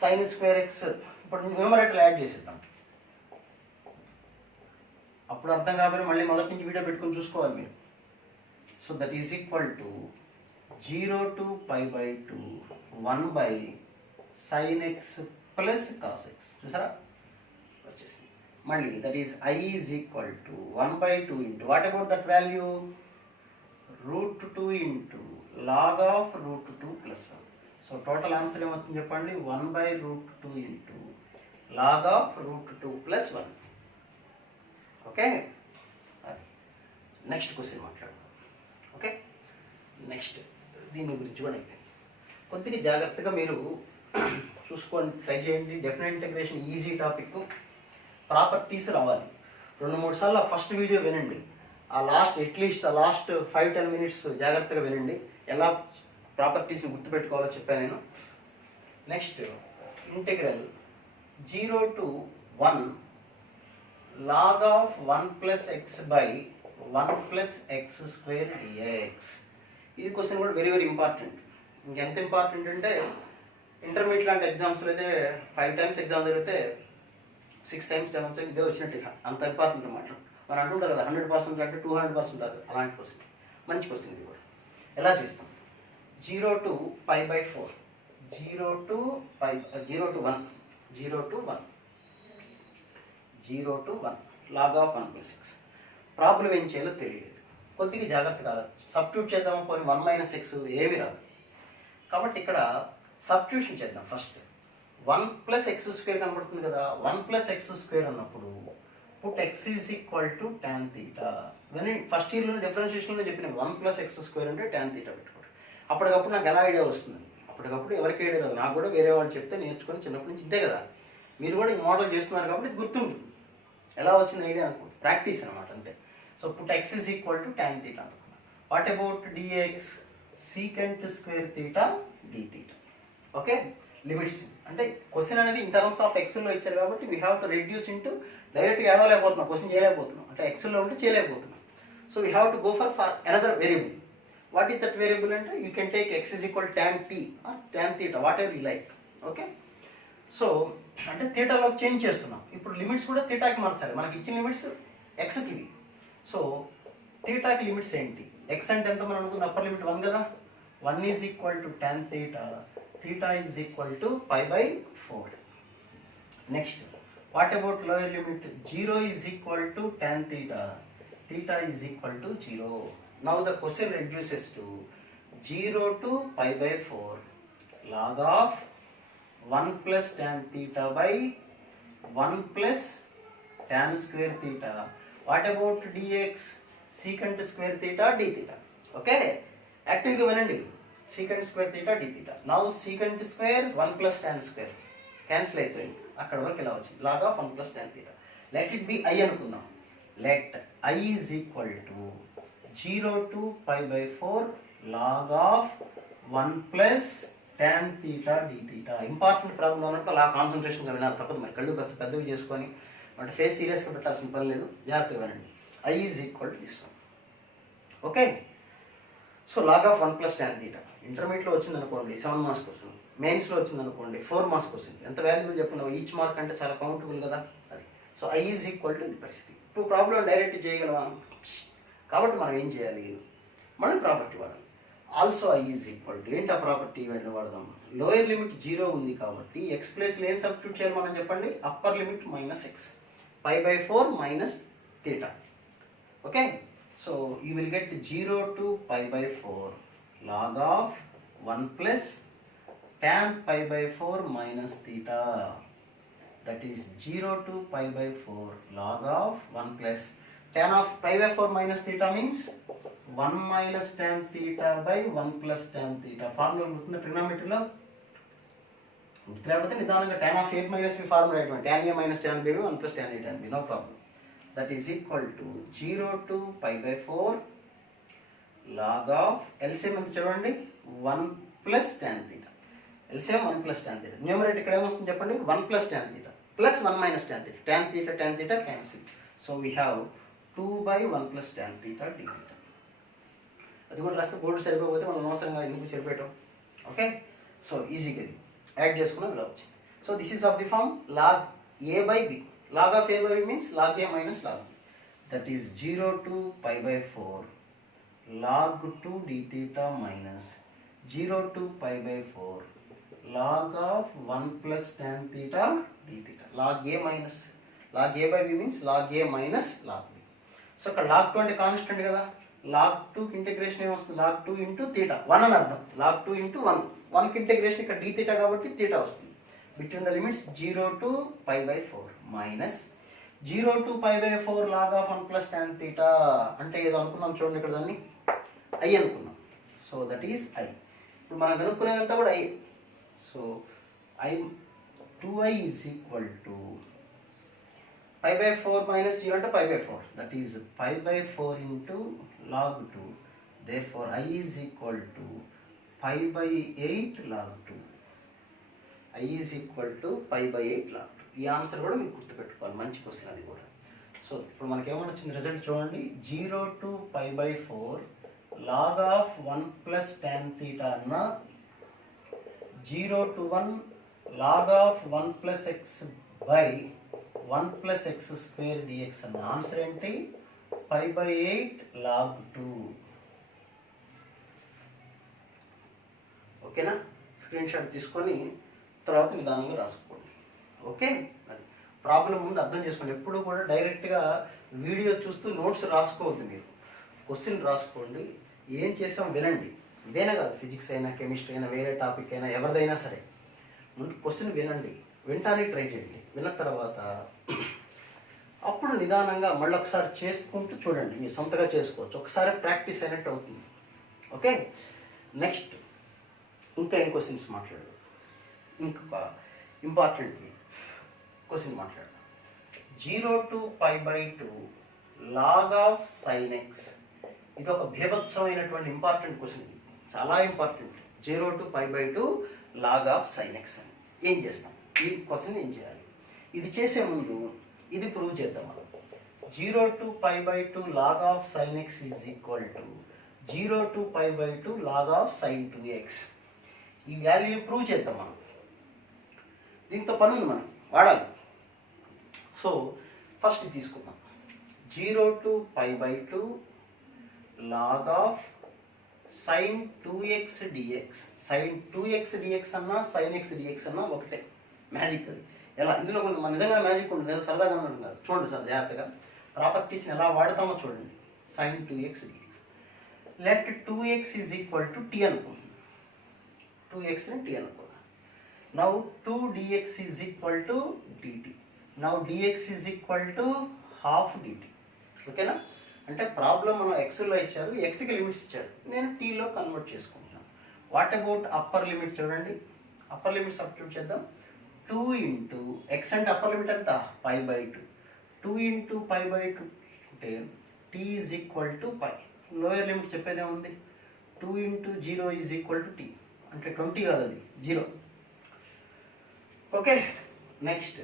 sin square x ఇప్పుడు న్యూమరేటర్ యాడ్ చేసేద్దాం. అప్పుడు అర్థం కాబట్టి మళ్ళీ మొదటి నుంచి వీడియో పెట్టుకొని చూసుకోవాలి మీరు. So that is equal to 0 to pi by 2 1 by sin x plus cos x. చూసారా వచ్చేసింది. మళ్ళీ that is I is equal to 1 by 2 into what about that value? root 2 into log of root 2 plus 1. So total answer ఏమవుతుంది చెప్పండి? 1 by root 2 into log of root 2 plus 1. Okay, next question మాట్లాడదాం. Okay, next దీని గురించి కూడా అయిపోయింది. కొద్దిగా జాగ్రత్తగా మీరు చూసుకోండి, ట్రై చేయండి. Definite integration easy topic, properties రావాలి. 2-3 సార్లు ఆ ఫస్ట్ వీడియో వినండి, ఆ లాస్ట్ అట్లీస్ట్ ఆ లాస్ట్ 5-10 minutes జాగ్రత్తగా వినండి, ఎలా ప్రాపర్టీస్ని గుర్తుపెట్టుకోవాలో చెప్పాను నేను. Next integral 0 to 1 log of 1 plus x by 1 plus x square dx. ఇది క్వశ్చన్ కూడా వెరీ వెరీ ఇంపార్టెంట్. ఇంకెంత ఇంపార్టెంట్ అంటే ఇంటర్మీడియట్ లాంటి ఎగ్జామ్స్లో అయితే 5 times ఎగ్జామ్ జరిగితే 6 times 7 times ఇదే వచ్చినట్టు, అంత ఇంపార్టెంట్ అన్నమాట. మనం అంటుంటారు కదా 100% అంటే 200% అది, అలాంటి క్వశ్చన్, మంచి క్వశ్చన్ ఇది కూడా. ఎలా చేస్తాం? 0 to pi by 4, 0 to 1, 0 to 1 log of 1 plus x. Problem ఏం చేయాలో తెలియలేదు, కొద్దిగా జాగ్రత్తగా సబ్స్టిట్యూట్ చేద్దాం. పోనీ 1 minus x ఏమీ రాదు, కాబట్టి ఇక్కడ సబ్స్టిట్యూషన్ చేద్దాం. ఫస్ట్ 1 plus x square కనబడుతుంది కదా, 1 plus x square అన్నప్పుడు put x is equal to tan theta. ఇవన్నీ ఫస్ట్ ఇయర్లో డిఫరెన్షియేషన్లో చెప్పిన 1 plus x square అంటే tan theta పెట్టుకోండి. అప్పటికప్పుడు నాకు ఎలా ఐడియా వస్తుంది? అప్పటికప్పుడు ఎవరికి ఐడియా రాదు, నాకు కూడా వేరే వాళ్ళు చెప్తే నేర్చుకొని చిన్నప్పటి నుంచి ఇంతే కదా. మీరు కూడా ఈ మోడల్ చేస్తున్నారు కాబట్టి ఇది గుర్తుంటుంది. ఎలా వచ్చింది ఐడియా అనుకోండి, ప్రాక్టీస్ అనమాట అంతే. So put x is equal to tan theta అనుకున్నాం. What about dx? secant square theta d theta. Okay, limits అంటే క్వశ్చన్ అనేది ఇన్ టర్మ్స్ ఆఫ్ ఎక్స్లో ఇచ్చారు కాబట్టి we have to reduce into, డైరెక్ట్గా ఏడవలేకపోతున్నాం, క్వశ్చన్ చేయలేకపోతున్నాం, అంటే ఎక్స్లో ఉంటే చేయలేకపోతున్నాం. So we have to go for another variable. What is that variable అంటే you can take x is equal to tan t or tan theta, what ever you like. Okay, so అంటే థీటాలో change చేస్తున్నాం. ఇప్పుడు limits కూడా థీటాకి మార్చాలి, మనకి ఇచ్చిన limits ఎక్స్కి ఇవి. So థీటాకి limits ఏంటి? ఎక్స్ అంటే ఎంత మనం అనుకుంది? అప్పర్ లిమిట్ 1 కదా, 1 is equal to tan theta, theta is equal to pi by 4. Next, what about lower limit? 0 is equal to tan theta, theta is equal to 0. Now the question reduces to 0 to pi by 4 log of 1 plus tan theta by 1 plus tan square theta. What about dx? Secant square theta d theta. Okay, యాక్టివ్గా వినండి. secant square theta d theta. Now secant square 1 plus tan square cancel అయిపోయింది, అక్కడ వరకు ఇలా వచ్చింది log of 1 plus tan theta. Let it be I అనుకుందాం. Let I is equal to 0 to pi by 4 log of 1 plus tan theta d theta. Important problem అన్నట్టు అలా కాన్సన్ట్రేషన్గా వినాలి, తప్పదు. మరి కళ్ళు కాస్త పెద్దవి చేసుకొని అంటే ఫేస్ సీరియస్గా పెట్టాల్సిన పని లేదు, జాగ్రత్తగా వినండి. I is equal to this one. Okay, so log of 1 plus tan theta ఇంటర్మీడియట్లో వచ్చింది అనుకోండి 7 marks క్వశ్చన్, మెయిన్స్లో వచ్చింది అనుకోండి 4 marks క్వశ్చన్. ఎంత వాల్యుబుల్ చెప్పండి, ఈచ్ మార్క్ అంటే చాలా కౌంటబుల్ కదా అది. So I is equal to ఇది పరిస్థితి. ఇప్పుడు ప్రాబ్లం డైరెక్ట్ చేయగలవా? కాబట్టి మనం ఏం చేయాలి? మనం ప్రాపర్టీ వాడాలి. Also I is equal to ఏంటి ఆ ప్రాపర్టీ వాడదాం? లోయర్ లిమిట్ 0 ఉంది కాబట్టి ఎక్స్ ప్లేస్లో ఏం సబ్స్టిట్యూట్ చేయాలి మనం చెప్పండి? Upper limit -x, pi by 4 minus theta. Okay, so you will get 0 to pi by 4 log of 1 plus tan pi by 4 minus theta. That is 0 to pi by 4 log of 1 plus tan of pi by 4 minus theta means 1 minus tan theta by 1 plus tan theta. Formula గుర్తుందా ట్రిగ్నోమెట్రీలో? గుర్తులేకపోతే నిదానంగా tan of a minus b formula ఏంటి? tan a minus tan b 1 plus tan a tan b, no problem. That is equal to 0 to pi by 4 log of LCM ఎంత చూడండి 1 plus tan theta. LCM 1 plus tan theta. Numerator ఇక్కడ ఏమొస్తుంది చెప్పండి? 1 plus tan theta plus 1 minus tan theta. Tan theta cancel. So we have 2 by 1 plus tan theta d theta. అది కూడా రాస్తే board సరిపోతే మనం అనవసరంగా ఎందుకు సరిపోయటం. ఓకే, సో ఈజీగా ఇది యాడ్ చేసుకున్నాం, ఇలా వచ్చింది. So this is of the form log a by b. Log of a by b means log a minus log b. That is 0 to pi by 4 log 2 d theta minus 0 to pi by 4 log of 1 plus tan theta d theta. Log a minus log a by b means log a minus log b. So ఇక్కడ log 2 అంటే constant కదా, log 2 కి integration ఏమొస్తుంది, log 2 into theta 1 అని అర్థం, log 2 into 1 కి integration ఇక్కడ d theta కాబట్టి థీటా వస్తుంది. Between the limits 0 to pi by 4 minus 0 to pi by 4 log of 1 plus tan theta అంటే ఏదో అనుకున్నాం చూడండి, ఇక్కడ దాన్ని i అనుకున్నాం. So that is i. ఇప్పుడు మనం కనుక్కునేదంతా కూడా i. So i 2i is equal to pi by 4 minus 0 అంటే pi by 4, that is pi by 4 into log 2. Therefore i is equal to pi by 8 log 2. i is equal to pi by 8 log 2. ఈ answer కూడా మీకు గుర్తుపెట్టుకోవాలి, మంచి question అది కూడా. So ఇప్పుడు మనకి ఏమని వచ్చింది రిజల్ట్ చూడండి, 0 to pi by 4 log of 1 plus tan theta అన్న 0 to 1 log of 1 plus x by 1 plus x square dx అన్న ఆన్సర్ ఏంటి, pi by 8 log 2. ఓకేనా, స్క్రీన్ షాట్ తీసుకొని తర్వాత నిదానంగా రాసుకోండి. ఓకే, అది ప్రాబ్లం ముందు అర్థం చేసుకోండి. ఎప్పుడు కూడా డైరెక్ట్గా వీడియో చూస్తూ నోట్స్ రాసుకోవద్దు, మీరు క్వశ్చన్ రాసుకోండి, ఏం చేసాం వినండి. ఇదేనా కాదు, ఫిజిక్స్ అయినా కెమిస్ట్రీ అయినా వేరే టాపిక్ అయినా ఎవరిదైనా సరే ముందు క్వశ్చన్ వినండి, వినటానికి ట్రై చేయండి. విన్న తర్వాత అప్పుడు నిదానంగా మళ్ళీ ఒకసారి చేసుకుంటూ చూడండి, మీరు సొంతగా చేసుకోవచ్చు, ఒకసారి ప్రాక్టీస్ అయినట్టు అవుతుంది. ఓకే, నెక్స్ట్ ఇంకా ఏం క్వశ్చన్స్ మాట్లాడదు, ఇంకొక ఇంపార్టెంట్ క్వశ్చన్ మాట్లాడదాం. 0 to pi by 2 log of sin x. ఇది ఒక భీభత్సమైనటువంటి ఇంపార్టెంట్ క్వశ్చన్, చాలా important. 0 to pi by 2 log of sin x అని ఏం చేస్తాం, ఈ క్వశ్చన్ ఏం చేయాలి, ఇది చేసే ముందు ఇది ప్రూవ్ చేద్దాం మనం. 0 to pi by 2 log of sin x is equal to 0 to pi by 2 log of sin 2x. ఈ వాల్యూ ప్రూవ్ చేద్దాం మనం, దీంతో పని ఉంది, మనం వాడాలి. సో ఫస్ట్ తీసుకుందాం, 0 to pi by 2 log of sin 2x dx. sin 2x dx అన్నా sin x dx అన్నా ఒకటే, మ్యాజిక్ అది. ఎలా ఇందులో కొంచెం మన నిజంగా మ్యాజిక్ ఉంటుంది, నేను సరదాగా ఉంటుంది కాదు. చూడండి సార్ జాగ్రత్తగా ప్రాపర్టీస్ని ఎలా వాడతామో చూడండి. sin 2x dx let 2x is equal to t అనుకుంటుంది, 2xని t అనుకో. Now 2 dx is equal to dt. Now dx is equal to half dt. ఓకేనా, అంటే ప్రాబ్లం మనం xలో ఇచ్చారు, xకి లిమిట్స్ ఇచ్చారు, నేను tలో కన్వర్ట్ చేసుకుంటున్నాను. వాట్ అబౌట్ అప్పర్ లిమిట్ చూడండి, అప్పర్ లిమిట్ సబ్స్టిట్యూట్ చేద్దాం. 2 ఇంటూ x అంటే అప్పర్ లిమిట్ ఎంత, pi by 2. 2 into pi by 2 అంటే t is equal to pi. Lower limit చెప్పేదే ఉంది, 2 into 0 is equal to t అంటే 20 కాదు, అది 0. Okay, next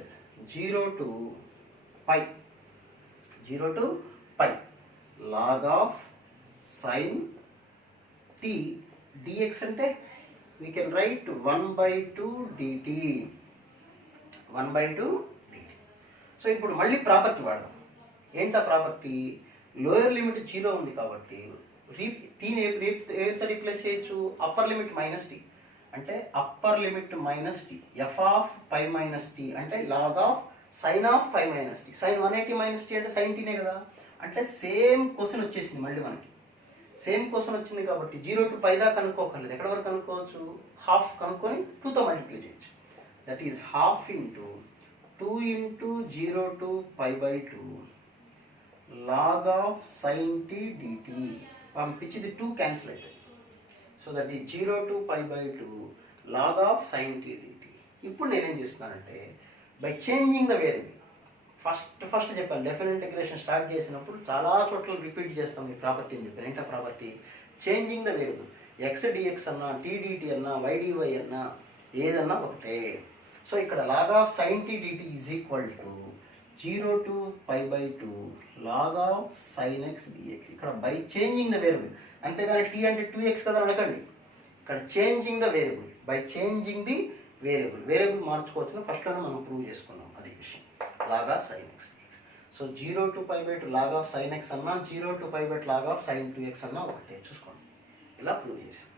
0 to pi, 0 to pi log of sin t dx అంటే we can write 1/2 dt, 1/2 dt. So ఇప్పుడు మళ్ళీ property వాడదాం. ఏంటా ప్రాపర్టీ, లోయర్ లిమిట్ 0 ఉంది కాబట్టి టీని ఏతో రీప్లేస్ చేయొచ్చు, అప్పర్ లిమిట్ మైనస్ టీ అంటే upper limit minus t, f of pi minus t అంటే log of sine of pi minus t. Sine 180 minus t అంటే సైన్ టీనే కదా, అంటే సేమ్ క్వశ్చన్ వచ్చేసింది. మళ్ళీ మనకి సేమ్ క్వశ్చన్ వచ్చింది కాబట్టి 0 to pi దాకా కనుక్కోకర్లేదు, ఎక్కడ వరకు కనుక్కోవచ్చు, హాఫ్ కనుక్కొని 2తో మల్టిప్లై చేయొచ్చు. That is half into 2 into 0 to pi by 2 log of sin t dt. పంపించింది 2 క్యాన్సిల్ అవుతుంది. సో దట్ ఈ 0 to pi by 2 log of sin t dt. ఇప్పుడు నేనేం చేస్తున్నానంటే by changing the variable, first చెప్పాను డెఫినెట్ ఇంటిగ్రేషన్ స్టార్ట్ చేసినప్పుడు చాలా చోట్ల రిపీట్ చేస్తాం ఈ ప్రాపర్టీ అని చెప్పాను. ఏంటో property, changing the variable, x dx అన్నా టీడీటీ అన్నా వైడివై అన్నా ఏదన్నా ఒకటే. సో ఇక్కడ log of sin t dt is equal to 0 to pi by 2 log of sin x dx. ఇక్కడ బై చేంజింగ్ ద వేరియబుల్, అంతేగాని t అంటే 2x కదా అనకండి, ఇక్కడ changing the variable, by changing the variable మార్చుకోవచ్చును ఫస్ట్లోనే మనం ప్రూవ్ చేసుకున్నాం, అది విషయం. log of sin x dx. So 0 to pi by 2 log of sin x అన్నా 0 to pi by 2 log of sin 2x అన్నా ఒకటే, చూసుకోండి ఇలా ప్రూవ్ చేసాం.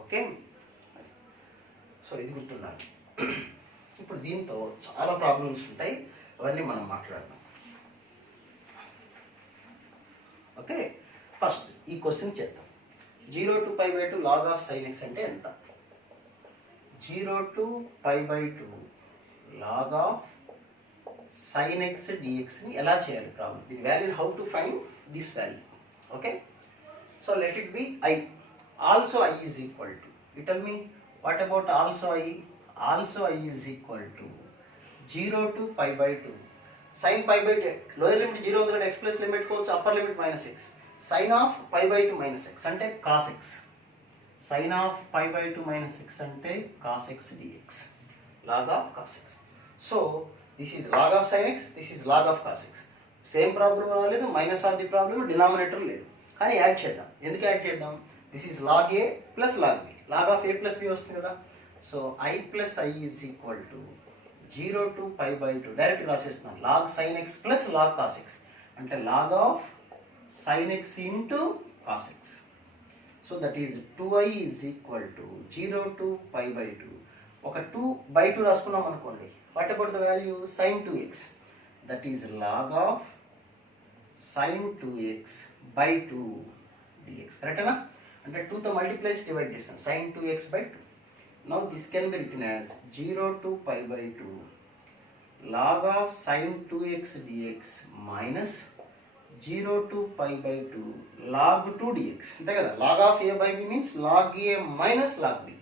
ఓకే, సో ఇది గుర్తుండాలి. ఇప్పుడు దీంతో చాలా ప్రాబ్లమ్స్ ఉంటాయి, అవన్నీ మనం మాట్లాడదాం. ఓకే, ఫస్ట్ ఈ క్వశ్చన్ చేద్దాం. 0 to π/2 log of sin x అంటే ఎంత? 0 to π/2 log of sin x dx ని ఎలా చేయాలి problem? The value, how to find this value. Okay, so let it be I. Also I is equal to, you tell me what about also I? Also I is equal to 0 to π/2 sin π/2, lower limit 0 ఉంది కదా, x plus limit పెట్టుకోవచ్చు, upper limit -x, sin of π/2 - x అంటే cos x, sin of π/2 - x అంటే cos x dx, log of cos x. So this is log of sin x, this is log of cos x. Same problem రాలేదు, minus of the problem, denominator లేదు, కానీ add చేద్దాం. ఎందుకు add చేద్దాం? This is log a plus log b, log of a plus b వస్తుంది కదా. So I plus I is equal to 0 to π/2 direct రాసేస్తున్నాం, log sin x plus log cos x అంటే log of sin x into cos x. So that is 2I is equal to 0 to π/2. ఒక 2/2 రాసుకున్నాం అనుకోండి, what about the value sin 2x, that is log of sin 2x by 2 dx. కరెక్టేనా? అంటే 2తో multiplies divide చేస్తాం, sin 2x by 2. Now this can be written as 0 to π/2 log of sin 2x dx minus 0 to π/2 log 2 dx. అంతే కదా, log of a by b means log a minus log b.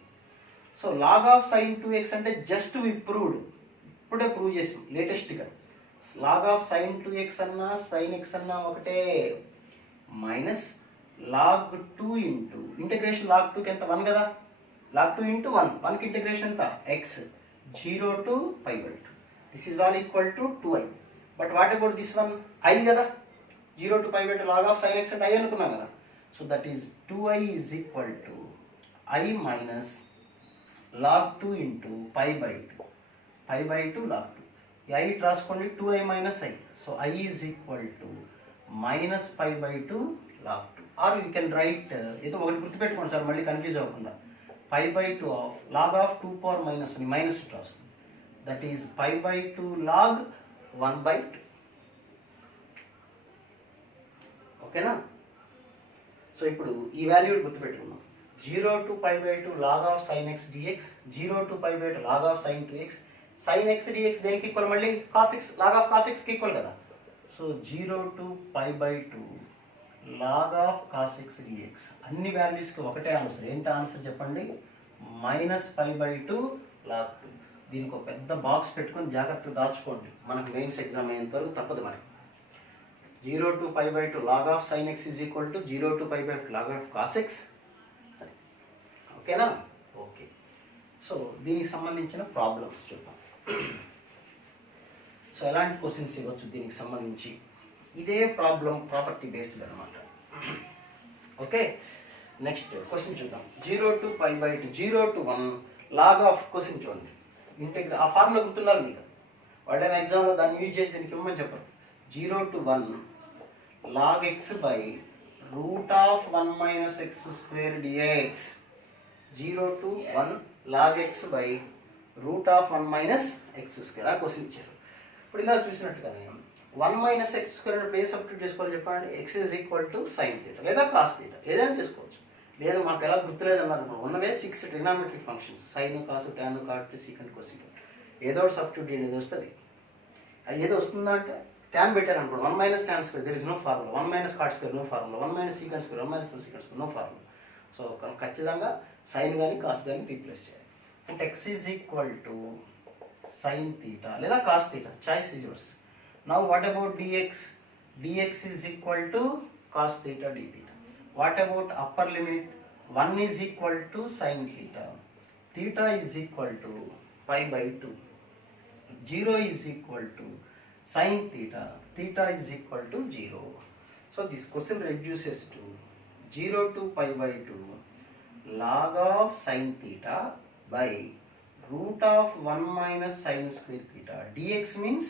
So log of sin 2x అంటే just we proved, ఇప్పుడే prove చేసాం లేటెస్ట్గా. log of sin 2x అన్నా sin x అన్నా ఒకటే, minus log 2 into integration log 2కి ఎంత 1 కదా, log 2 into 1, 1కి ఇంటిగ్రేషన్ ఎంత x, 0 to π/2. This is all equal to 2I. But what about this one, I కదా, 0 to π/2 log of sin x అంటే I అనుకున్నాం కదా. So that is 2I is equal to I minus log 2 into π/2, π/2 log 2. ఈ I రాసుకోండి, 2I minus I. So I is equal to minus π/2 log 2. Or you can write, ఏదో ఒకటి గుర్తుపెట్టుకోండి sir, మళ్ళీ confuse అవ్వకుండా, π/2 of log of 2 power -1 minus 2 రాసుకోండి, that is π/2 log 1/2. ఓకేనా? So ఇప్పుడు ఈ value గుర్తుపెట్టుకున్నాం, 0 to π/2 log of sin x dx, 0 to π/2 log of sin 2x. sin x dx దేనికి ఈక్వల్? మళ్ళీ cos x, log of cos x కి equal కదా. So 0 to π/2 log of cos x dx. అన్ని వాల్యూస్కి ఒకటే answer. ఏంటి answer చెప్పండి? -π/2 log 2. దీనికి ఒక పెద్ద బాక్స్ పెట్టుకొని జాగ్రత్తగా దాచుకోండి, మనకు మెయిన్స్ ఎగ్జామ్ అయ్యేంత వరకు తప్పదు మరి. 0 to π/2 log of sin x is equal to 0 to π/2 log of cos x. ఓకేనా? ఓకే, సో దీనికి సంబంధించిన ప్రాబ్లమ్స్ చూద్దాం. సో ఎలాంటి క్వశ్చన్స్ ఇవ్వచ్చు దీనికి సంబంధించి, ఇదే ప్రాబ్లం ప్రాపర్టీ బేస్డ్ అనమాట. ఓకే, నెక్స్ట్ క్వశ్చన్ చూద్దాం. 0 to π/2, 0 to 1 log of question చూడండి, ఇంటిగ్రేట్ ఆ ఫార్ములా గుర్తున్నారు మీకు, వాళ్ళేమో ఎగ్జామ్లో దాన్ని యూజ్ చేసి దీనికి ఇవ్వమని చెప్పరు. 0 to 1 log x by root of 1 minus x square dx. 0 to 1 log x by root of 1 minus x square. ఆ క్వశ్చన్ ఇచ్చారు. ఇప్పుడు ఇందాక చూసినట్టుగానే 1 minus x square అంటే ఏ సబ్స్టిట్యూట్ చేసుకోవాలి చెప్పండి? x is equal to sin theta లేదా cos theta, ఏదైనా చేసుకోవచ్చు. లేదు మాకు ఎలా గుర్తులేదు అన్నారు, ఉన్నవే 6 ట్రిగ్నామెట్రిక్ ఫంక్షన్స్, సైన్, కాసు, టాన్, కాట్, సీకెంట్, కోసెకంట్, ఏదో ఒకటి సబ్స్టిట్యూట్ చేయండి, ఏదో వస్తుంది. అది ఏదో వస్తుందా అంటే tan పెట్టారు అనుకోండి, 1 minus tan square, there is no formula. 1 minus cot square, no formula. 1 minus secant square, 1 minus cosecant square, no formula. So ఖచ్చితంగా సైన్ కానీ కాస్ కానీ రీప్లేస్ చేయాలి. అంటే x is equal to sin theta లేదా cos theta, choice is yours. Now what about dx? dx is equal to cos theta d theta. What about upper limit? 1 is equal to sin theta. Theta is equal to π/2. 0 is equal to sin theta. Theta is equal to 0. So this question reduces to 0 to π/2 log of sin theta by root of 1 minus sin square theta. dx means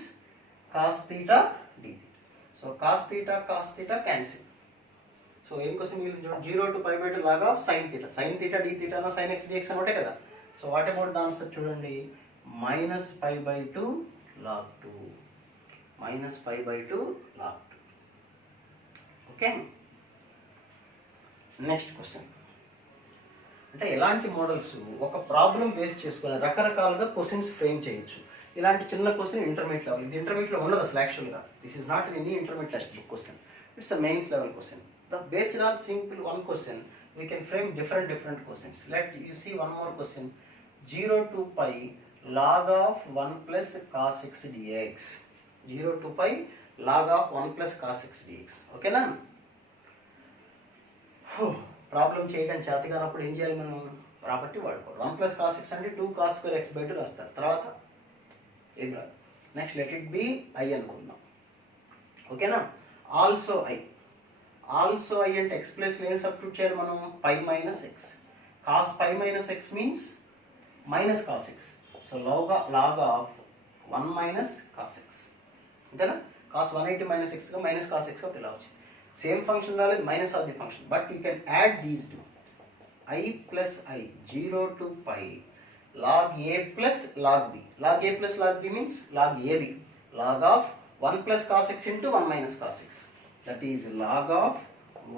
cos theta d theta. So cos theta cancel. So ఏం question మిగిలింది? 0 to π/2 log of sin theta. Sin theta d theta నా sin x dx అని ఒకటే కదా. So what about the answer చూడండి, -π/2 log 2. -π/2 log 2. Okay, next question. అంటే ఎలాంటి models ఒక ప్రాబ్లం బేస్ చేసుకుని రకరకాలుగా క్వశ్చన్స్ ఫ్రేమ్ చేయొచ్చు. ఇలాంటి చిన్న క్వశ్చన్ ఇంటర్మీడియట్ లెవెల్, ఇది ఇంటర్మీడియట్లో ఉండదు అసలు యాక్చువల్గా. This is not in any intermediate text book question, it's a mains level question. The based on simple one question, we can frame different questions. Let you see one more question. 0 to pi log of 1 plus cos x dx. 0 to pi log of 1 plus cos x dx. Okay na? Problem చేయడం చేత కానప్పుడు ఏం చేయాలి మనం? Property వాడుకోవాలి. 1 plus cos x అంటే 2 cos square x by 2 రాస్తారు. తర్వాత ఏం రాదు. Next let it be I అనుకుందాం. ఓకేనా? ఆల్సో I అంటే x ప్లేస్లో ఏం సబ్స్టిట్యూట్ చేయాలి మనం? Pi minus x. Cos pi minus x means minus cos x. So log of 1 minus cos x. అంతేనా? కాస్ 180 మైనస్ ఎక్స్గా మైనస్ కాస్ ఎక్స్ ఒకటి ఇలా వచ్చింది. సేమ్ ఫంక్షన్ రాలేదు, minus of the function, but you can add these two. I plus I 0 to pi log a plus log b. log a plus log b means log ab. log of 1 plus cos X into 1 minus cos X. That is log of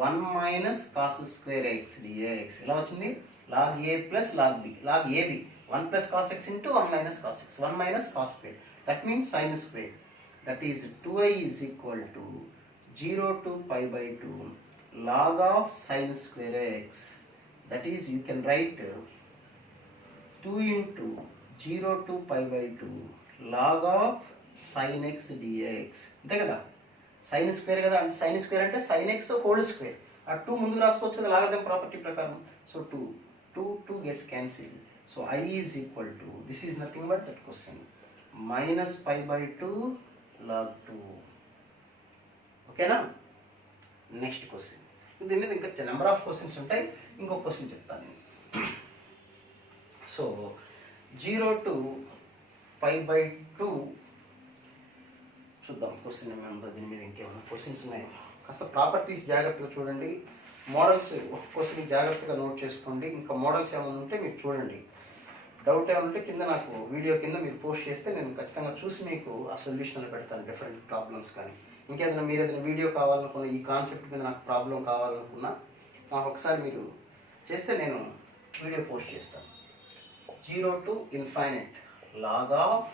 1 minus cos square x dx. ఎలా వచ్చింది? log a plus log b. log ab 1 plus cos x into 1 minus cos x. 1 minus cos square. That means sin square. That is 2i is equal to 0 to π/2 log of sin square x. That is you can write 2 into 0 to π/2 log of sin x dx. అంతే కదా? Sign square కదా, అంటే sine square అంటే sine x whole square. ఆ 2 ముందుకు రాసుకోవచ్చు కదా logarithm property ప్రకారం. So 2 gets cancel. So I is equal to, this is nothing but that question, -π/2 log 2. ఓకేనా? Next question. దీని మీద ఇంకా నెంబర్ ఆఫ్ క్వశ్చన్స్ ఉంటాయి. ఇంకొక క్వశ్చన్ చెప్తాను నేను. సో 0 to π/2 చూద్దాం క్వశ్చన్ ఏమైనా దీని మీద ఇంకేమైనా క్వశ్చన్స్ ఉన్నాయి. కాస్త ప్రాపర్టీస్ జాగ్రత్తగా చూడండి, మోడల్స్ ఒక క్వశ్చన్ జాగ్రత్తగా నోట్ చేసుకోండి. ఇంకా మోడల్స్ ఏమైనా ఉంటే మీరు చూడండి. డౌట్ ఏమైనా ఉంటే కింద నాకు వీడియో కింద మీరు పోస్ట్ చేస్తే నేను ఖచ్చితంగా చూసి మీకు ఆ సొల్యూషన్లు పెడతాను, డిఫరెంట్ ప్రాబ్లమ్స్. కానీ ఇంకేదైనా మీరు ఏదైనా వీడియో కావాలనుకున్నా, ఈ కాన్సెప్ట్ మీద నాకు ప్రాబ్లం కావాలనుకున్నా నాకు ఒకసారి మీరు చేస్తే నేను వీడియో పోస్ట్ చేస్తాను. 0 to infinite log of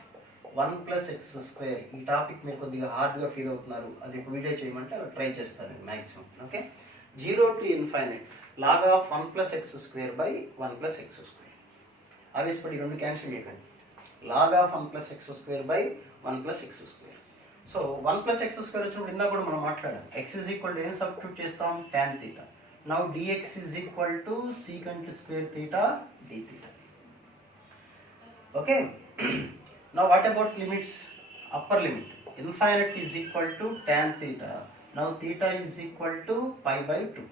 1 plus x square. ఈ టాపిక్ మీరు కొద్దిగా హార్డ్గా ఫీల్ అవుతున్నారు, అది ఒక వీడియో చేయమంటే అలా ట్రై చేస్తాను నేను maximum. Okay, 0 to infinite log of 1 plus x square by 1 plus x square. Obviously రెండు క్యాన్సిల్ చేయకండి. log of 1 plus x square by 1 plus x square. So 1 plus x square వచ్చినప్పుడు ఇందాక కూడా మనం మాట్లాడాం. x is equal to ఏం substitute చేస్తాం? tan theta. Now dx is equal to secant square theta d theta. Okay. Now what about limits? Upper limit infinite is equal to tan theta. Now theta is equal to π/2.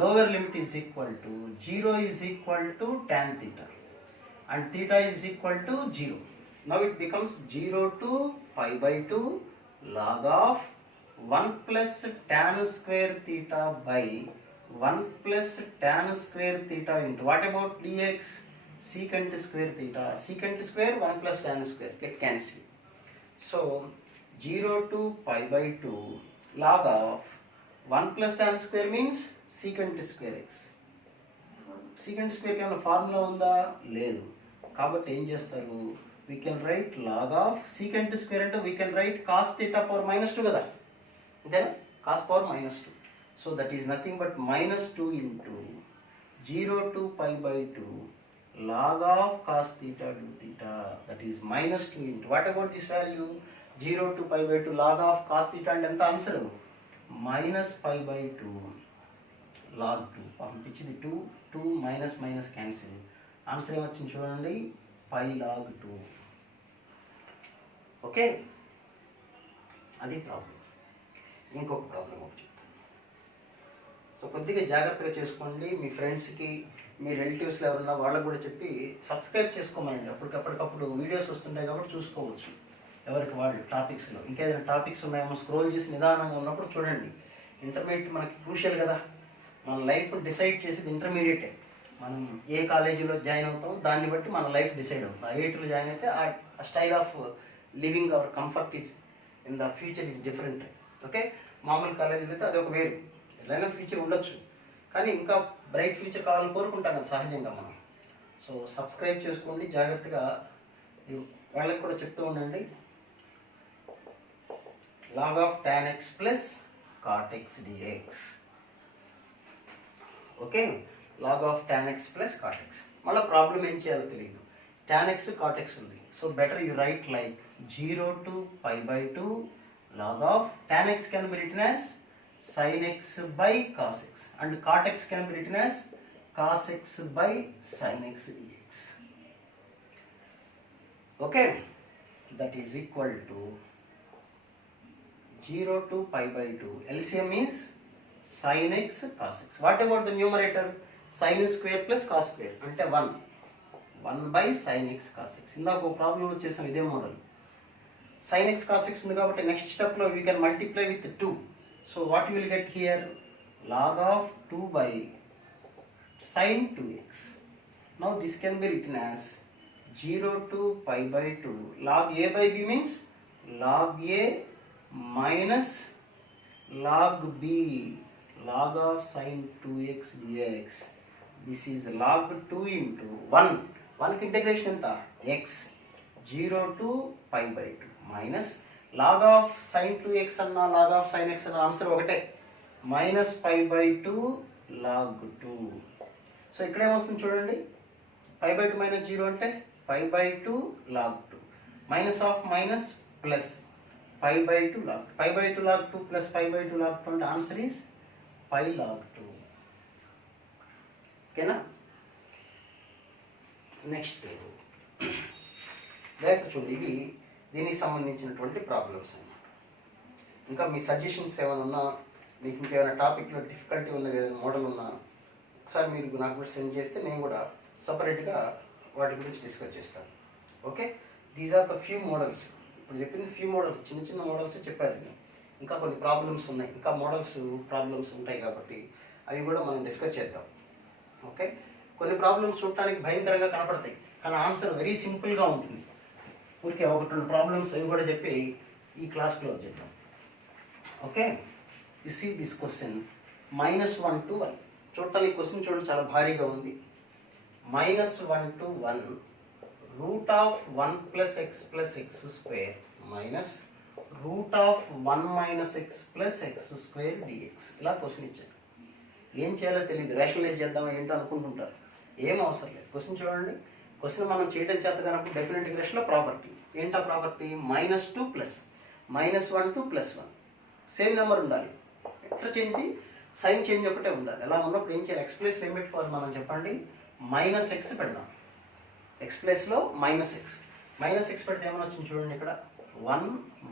Lower limit is equal to 0 is equal to tan theta and theta is equal to 0. Now it becomes 0 to π/2 log of 1 plus tan square theta by 1 plus tan square theta into what about dx? Secant square theta. Secant square 1 plus tan square get cancelled. So 0 to π/2 log of 1 plus tan square means secant square x. Secant square కి ఏమైనా formula ఉందా? లేదు. కాబట్టి ఏం చేస్తారు? We can write log of secant square అంటే we can write cos theta power -2 కదా, అంతేనా? cos power -2. So that is nothing but -2 into 0 to π/2 log of cos theta do theta. That is -2 into what about this value? 0 to π/2 log of cos theta అంటే ఎంత answer? -π/2 log 2. పంపించింది 2 minus cancel. Answer ఏమొచ్చింది చూడండి, π log 2. Okay, అది problem. ఇంకొక problem ఒకటి చెప్తాను. So కొద్దిగా జాగ్రత్తగా చేసుకోండి. మీ ఫ్రెండ్స్కి, మీ రిలేటివ్స్లో ఎవరున్నా వాళ్ళకు కూడా చెప్పి సబ్స్క్రైబ్ చేసుకోమనండి. అప్పటికప్పుడు వీడియోస్ వస్తుంటాయి కాబట్టి చూసుకోవచ్చు ఎవరికి వాళ్ళు టాపిక్స్లో. ఇంకేదైనా టాపిక్స్ ఉన్నాయేమో స్క్రోల్ చేసి నిదానంగా ఉన్నప్పుడు చూడండి. ఇంటర్మీడియట్ మనకి క్రూషియల్ కదా, మన లైఫ్ డిసైడ్ చేసేది ఇంటర్మీడియటే. మనం ఏ కాలేజీలో జాయిన్ అవుతాం దాన్ని బట్టి మన లైఫ్ డిసైడ్ అవుతుంది. ఐఐటీలో జాయిన్ అయితే ఆ style of living hour comfort is in the future is different. Okay, మామూలు కాలేజీలో అయితే అదొక వేరు, ఏదైనా ఫ్యూచర్ ఉండొచ్చు, కానీ ఇంకా బ్రైట్ ఫ్యూచర్ కావాలని కోరుకుంటాం కదా సహజంగా మనం. సో సబ్స్క్రైబ్ చేసుకోండి జాగ్రత్తగా, వాళ్ళకి కూడా చెప్తూ ఉండండి. log of tan x plus cot x dx. Okay, log of tan x plus cot x. మళ్ళీ ప్రాబ్లం ఏం చేయాలో తెలియదు. tan x cot x ఉంది, so better you right like 0 to pi/2 log of tan x can be written as sin x by cos x and cot x can be written as cos x by sin x dx. Okay, that is equal to 0 to pi/2. LCM is sin x cos x. What about the numerator? Sin square plus cos square అంటే 1 by sin x cos x. ఇందాక ఒక ప్రాబ్లంలో చేసాం ఇదే model. sin x cos x ఉంది కాబట్టి next స్టెప్లో we can multiply with 2. So what you will get here? log of 2 by sin 2x. Now this can be written as 0 to pi/2 log a by b means log a minus log b log of sin 2x dx. This is log 2 into 1 కి integration ఎంత? x 0 to pi/2 minus log of sin 2x అన్న log of sin x అన్న answer ఒకటే, minus pi/2 log 2. So ఇక్కడ ఏమొస్తుంది చూడండి, pi/2 minus 0 అంటే pi/2 log 2 minus of minus plus pi/2 log 2. Pi/2 log 2 plus pi/2 log 2 and answer is pi log 2. ఓకేనా? Next లేక చూడండి, ఇవి దీనికి సంబంధించినటువంటి ప్రాబ్లమ్స్ అన్నమాట. ఇంకా మీ సజెషన్స్ ఏమైనా ఉన్నా, మీకు ఇంకేమైనా టాపిక్లో డిఫికల్టీ ఉన్నది, ఏదైనా మోడల్ ఉన్నా ఒకసారి మీరు నాకు కూడా సెండ్ చేస్తే నేను కూడా సపరేట్గా వాటి గురించి డిస్కస్ చేస్తాను. Okay, these are the few models. ఇప్పుడు చెప్పింది ఫ్యూ మోడల్స్, చిన్న చిన్న మోడల్స్ చెప్పారు. ఇంకా కొన్ని ప్రాబ్లమ్స్ ఉన్నాయి, ఇంకా ప్రాబ్లమ్స్ ఉంటాయి కాబట్టి అవి కూడా మనం డిస్కస్ చేద్దాం. ఓకే, కొన్ని ప్రాబ్లమ్స్ చూడటానికి భయంకరంగా కనపడతాయి, కానీ ఆన్సర్ వెరీ సింపుల్గా ఉంటుంది. ఊరికే 1-2 ప్రాబ్లమ్స్ అవి కూడా చెప్పి ఈ క్లాస్ క్లోజ్ చేద్దాం. Okay, you see this question -1 to 1. చూడటానికి క్వశ్చన్ చూడండి చాలా భారీగా ఉంది. -1 to 1 root of 1 plus x plus x square minus root of 1 minus x plus x square dx. ఇలా క్వశ్చన్ ఇచ్చారు. ఏం చేయాలో తెలియదు, రేషనలైజ్ చేద్దామా ఏంటో అనుకుంటుంటారు. ఏం అవసరం లేదు, క్వశ్చన్ చూడండి. క్వశ్చన్ మనం చేయడం చేత కానప్పుడు డెఫినెట్ ఇంటిగ్రేషన్లో ప్రాపర్టీ ఏంటా property? -2 plus -1 to +1 same number ఉండాలి. ఎట్లా చేంజ్ది? సైన్ చేంజ్ ఒకటే ఉండాలి. అలా ఉన్నప్పుడు ఏం చేయాలి? ఎక్స్ ప్లేస్లో ఏం పెట్టుకోవాలి మనం చెప్పండి? -x పెడదాం. ఎక్స్ ప్లేస్లో -x పెడితే ఏమైనా వచ్చింది చూడండి. ఇక్కడ 1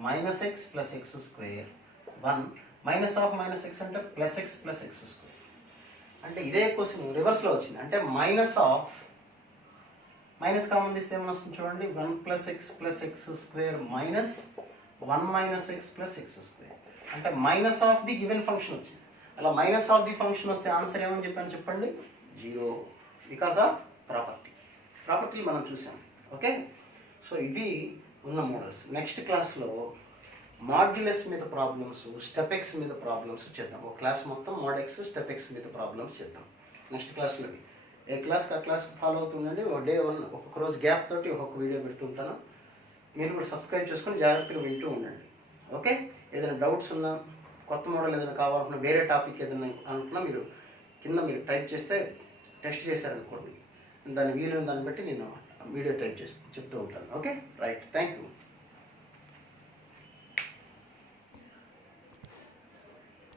minus x plus x square 1 minus of minus x అంటే plus x plus x square. అంటే ఇదే క్వశ్చన్ రివర్స్లో వచ్చింది. అంటే మైనస్ కామన్ తీస్తే ఏమైనా వస్తుంది చూడండి. 1 plus x plus x square minus 1 minus x plus x square. అంటే minus of the given function వచ్చింది. అలా మైనస్ ఆఫ్ ది ఫంక్షన్ వస్తే ఆన్సర్ ఏమని చెప్పాను చెప్పండి? 0, బికాస్ ఆఫ్ ప్రాపర్టీలు మనం చూసాం. ఓకే, సో ఇవి ఉన్న మోడల్స్. నెక్స్ట్ క్లాస్లో మాడ్యులస్ మీద ప్రాబ్లమ్స్, స్టెప్ ఎక్స్ మీద ప్రాబ్లమ్స్ చేద్దాం. ఒక క్లాస్ మొత్తం మోడ్ ఎక్స్ స్టెప్ ఎక్స్ మీద ప్రాబ్లమ్స్ చేద్దాం నెక్స్ట్ క్లాస్లో. ఏ క్లాస్కి ఆ క్లాస్ ఫాలో అవుతుండండి. డే 1 ఒక్కొక్క రోజు గ్యాప్ తోటి ఒక్కొక్క వీడియో పెడుతుంటాను. మీరు కూడా సబ్స్క్రైబ్ చేసుకొని జాగ్రత్తగా వింటూ ఉండండి. ఓకే, ఏదైనా డౌట్స్ ఉన్నా, కొత్త మోడల్ ఏదైనా కావాలనుకున్నా, వేరే టాపిక్ ఏదైనా అనుకున్నా మీరు కింద మీరు టైప్ చేస్తే టెస్ట్ చేశారనుకోండి, దాని వీలుని దాన్ని బట్టి నేను వీడియో టైప్ చేసి చెప్తూ ఉంటాను. Okay, right, thank you.